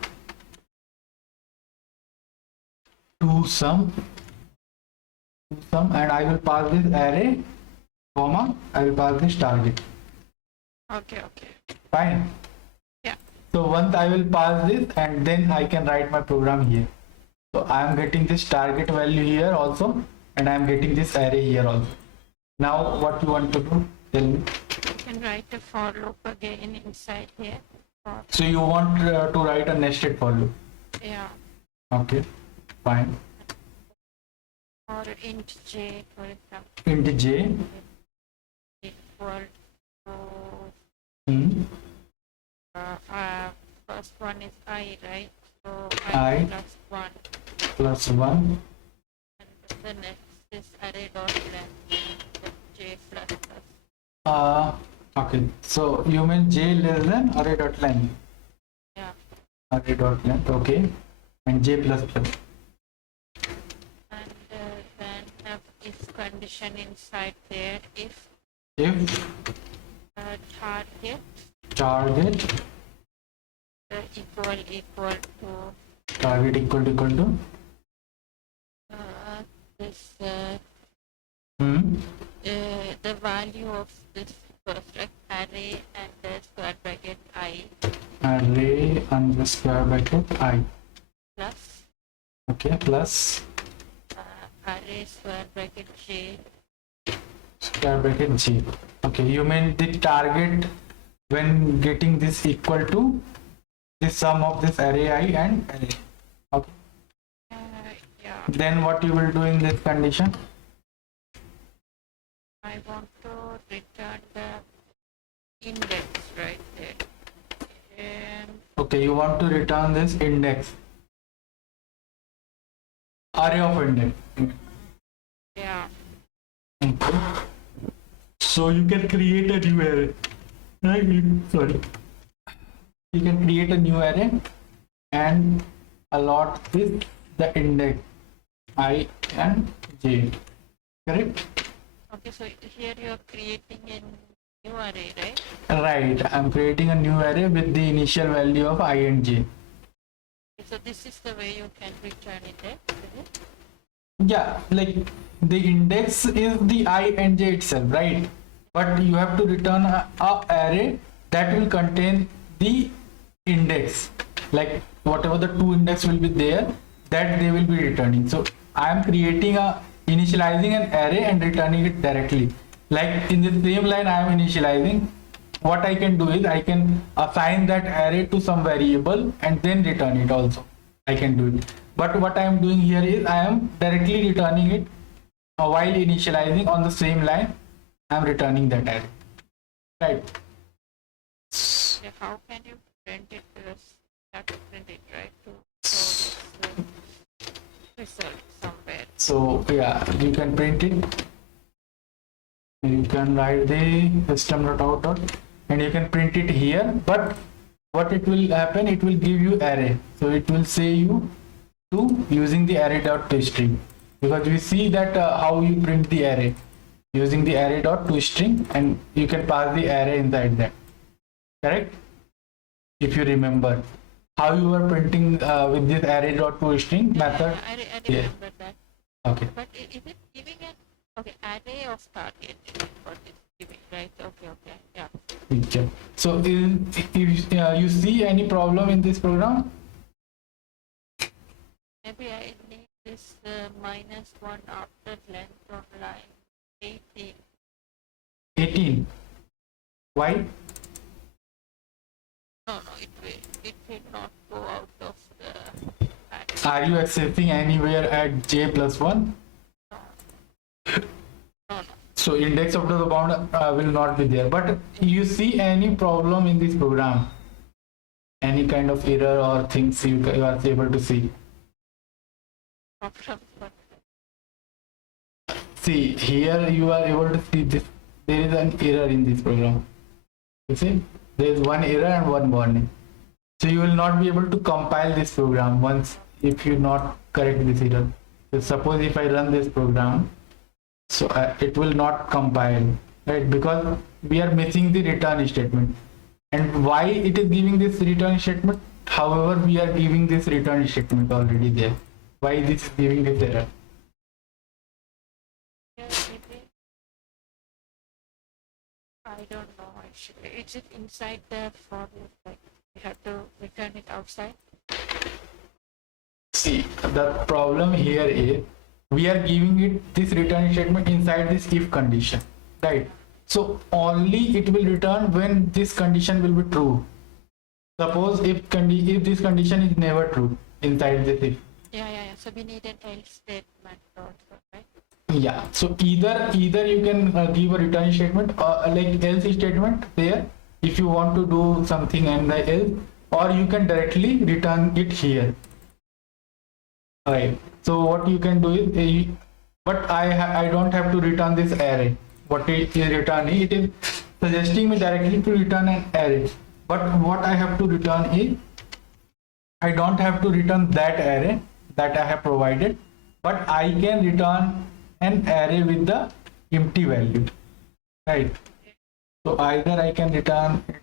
and I will pass this array, comma, I will pass this target. Okay. Fine. Yeah. So once I will pass this, and then I can write my program here. So I am getting this target value here also, and I am getting this array here also. Now what you want to do? Tell me. You can write a for loop again inside here. So you want to write a nested for loop. Yeah. Okay, fine. Or int j, for example, Int j. equal to Hmm. first one is I, right? So I plus 1, plus 1. and the next is array dot length, j plus plus. Okay, so you mean j less than array dot length. Yeah. Array dot length, okay, and j plus plus. And then have if condition inside there, if target target equal to target equal to this hmm. the value of this first, right? Array and the square bracket I Array under square bracket I. plus Okay, plus array square bracket j. square bracket j. Okay, you mean the target when getting this equal to the sum of this array I and array. Okay. Yeah, Then what you will do in this condition? I want to return the index right there. And Okay, you want to return this index, array of index. yeah, Okay. So you can create a new array. Right? Sorry. You can create a new array and allot with the index I and j. Correct? okay, so here you are creating in new array, right? Right, I'm creating a new array with the initial value of I and j. So this is the way you can return index, is it? Yeah, like the index is the I and j itself, right? But you have to return a array that will contain the index, like whatever the two index will be there, that they will be returning. So I am creating a initializing an array and returning it directly. Like in the same line I am initializing. What I can do is I can assign that array to some variable and then return it also. I can do it. But what I am doing here is I am directly returning it while initializing on the same line. I am returning that array. Right. Yeah, how can you print it? Because you have to print it, right? To show this result somewhere. So yeah, you can print it. You can write the system.out and you can print it here. But what it will happen? It will give you array. So it will say you to using the array.toString, because we see that how you print the array using the array.toString, and you can pass the array inside that. Correct? If you remember how you were printing with this array.toString method. I Yeah. remember that. Okay. But is it giving an array of target for this giving, right? Okay, yeah. Picture. So if you see any problem in this program, Maybe I need this -1 after length on line 18. 18. Why? No, it will not go out of the array. Are you accessing anywhere at j+1? No. So index of the bound will not be there. But you see any problem in this program? Any kind of error or things you are able to see? Problem, but See, here you are able to see this. There is an error in this program. You see, there is one error and one warning. So you will not be able to compile this program once if you not correct this error. So suppose if I run this program, so it will not compile, right? Because we are missing the return statement. And why it is giving this return statement? However, we are giving this return statement already there. Why this is giving this error? yeah, maybe I don't know actually. Is it inside the for loop? Like you have to return it outside? See, the problem here is we are giving it this return statement inside this if condition, right? So only it will return when this condition will be true. Suppose if this condition is never true inside this if. Yeah. So we need an else statement also, right? Yeah. So either you can give a return statement or like else statement there if you want to do something and the else, or you can directly return it here. Right. So what you can do is, but I don't have to return this array. What it is returning, it is suggesting me directly to return an array. But what I have to return is, I don't have to return that array that I have provided, but I can return an array with the empty value, right? So either I can return it,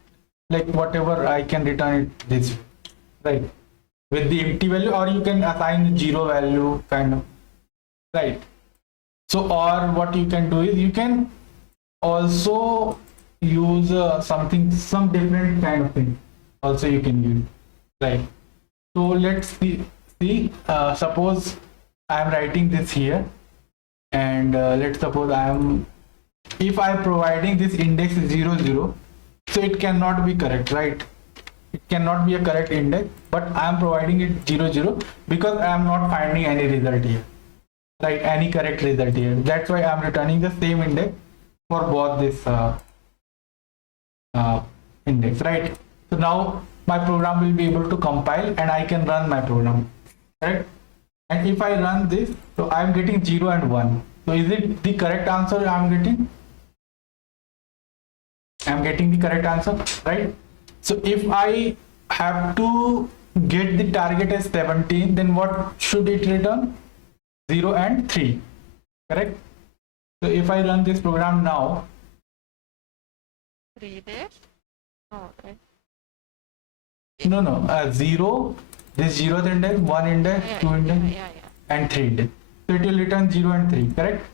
like whatever I can return it this, right, with the empty value, or you can assign the 0 value kind of, right? So or what you can do is you can also use some different kind of thing also you can use, right? So let's see suppose I am writing this here, and let's suppose if I am providing this index 0 0, so it cannot be correct, right? It cannot be a correct index, but I am providing it 0 0 because I am not finding any result here, right? Any correct result here. That's why I am returning the same index for both this index, right? So now my program will be able to compile and I can run my program, right? And if I run this, so I am getting 0 and 1. So is it the correct answer I am getting? I am getting the correct answer, right? So if I have to get the target as 17, then what should it return? 0 and 3, correct? So if I run this program now, 3 there. Oh, right. No, 0, this 0th index, 1 index, Yeah, 2 index, yeah. and 3 index. So it will return 0 and 3, correct?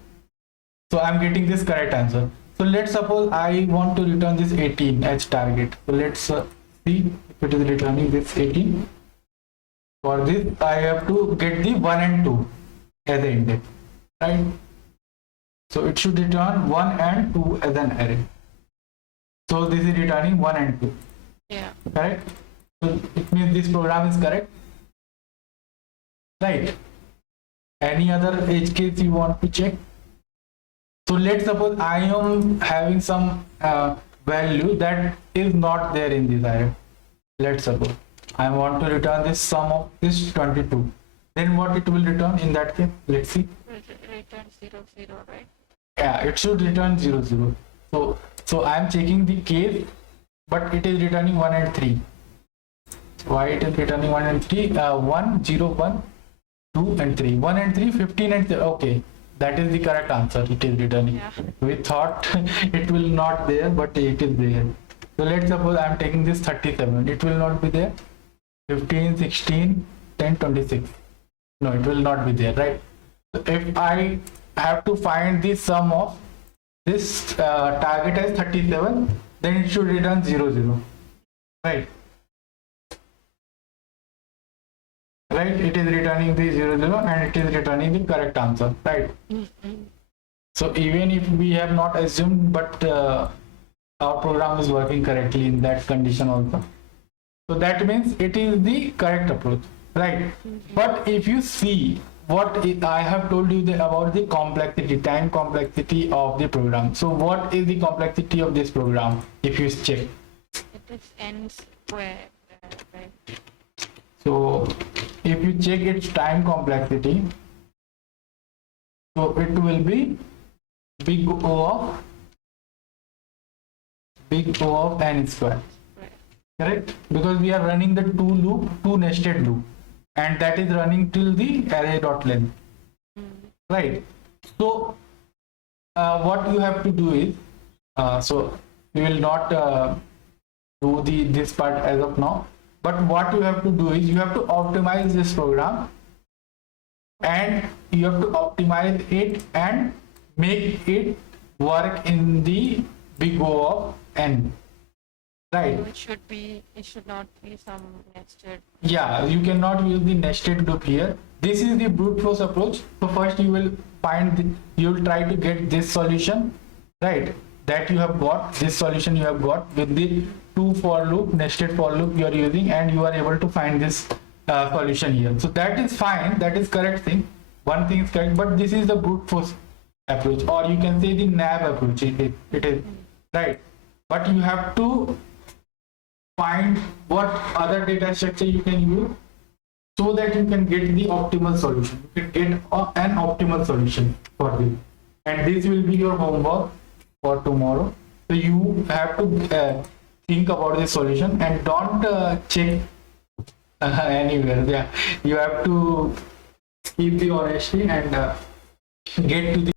So I'm getting this correct answer. So let's suppose I want to return this 18 as target. So let's see if it is returning this 18. For this, I have to get the 1 and 2 as an index, right? So it should return 1 and 2 as an array. So this is returning 1 and 2. Yeah. Correct? So it means this program is correct. Right? Any other edge case you want to check? So let's suppose I am having some value that is not there in this array. Let's suppose I want to return this sum of this 22. Then what it will return in that case? Let's see. Return 0, 0, right? Yeah, it should return 0, 0. So I am checking the case, but it is returning 1 and 3. Why it is returning 1 and 3? 1, 0, 1, 2 and 3. 1 and 3, 15 and 3. Okay, that is the correct answer. It is returning. Yeah. We thought it will not there, but it is there. So let's suppose I am taking this 37. It will not be there. 15, 16, 10, 26. No, it will not be there, right? So if I have to find the sum of this target as 37, then it should return 0, 0. Right? Right? It is returning the 0, 0 and it is returning the correct answer. Right? So even if we have not assumed, but our program is working correctly in that condition also. So that means it is the correct approach, right? But if you see what I have told you about the complexity, time complexity of the program. So what is the complexity of this program? If you check. It is n square, right? So if you check its time complexity, so it will be big O of n square. Correct? Because we are running the two nested loop, and that is running till the array.length. Right? So what you have to do is, so we will not do this part as of now, but what you have to do is you have to optimize this program, and you have to optimize it and make it work in the big O of n. Right. So it should not be some nested. Yeah, you cannot use the nested loop here. This is the brute force approach. So first you will you will try to get this solution, right? That you have got, this solution you have got with the nested for loop you are using, and you are able to find this solution here. So that is fine, that is correct thing. One thing is correct, but this is the brute force approach, or you can say the NAB approach. It is right, but you have to find what other data structure you can use so that you can get the optimal solution. You can get an optimal solution for this, and this will be your homework for tomorrow. So you have to think about the solution and don't check anywhere. Yeah, you have to keep the honesty and get to the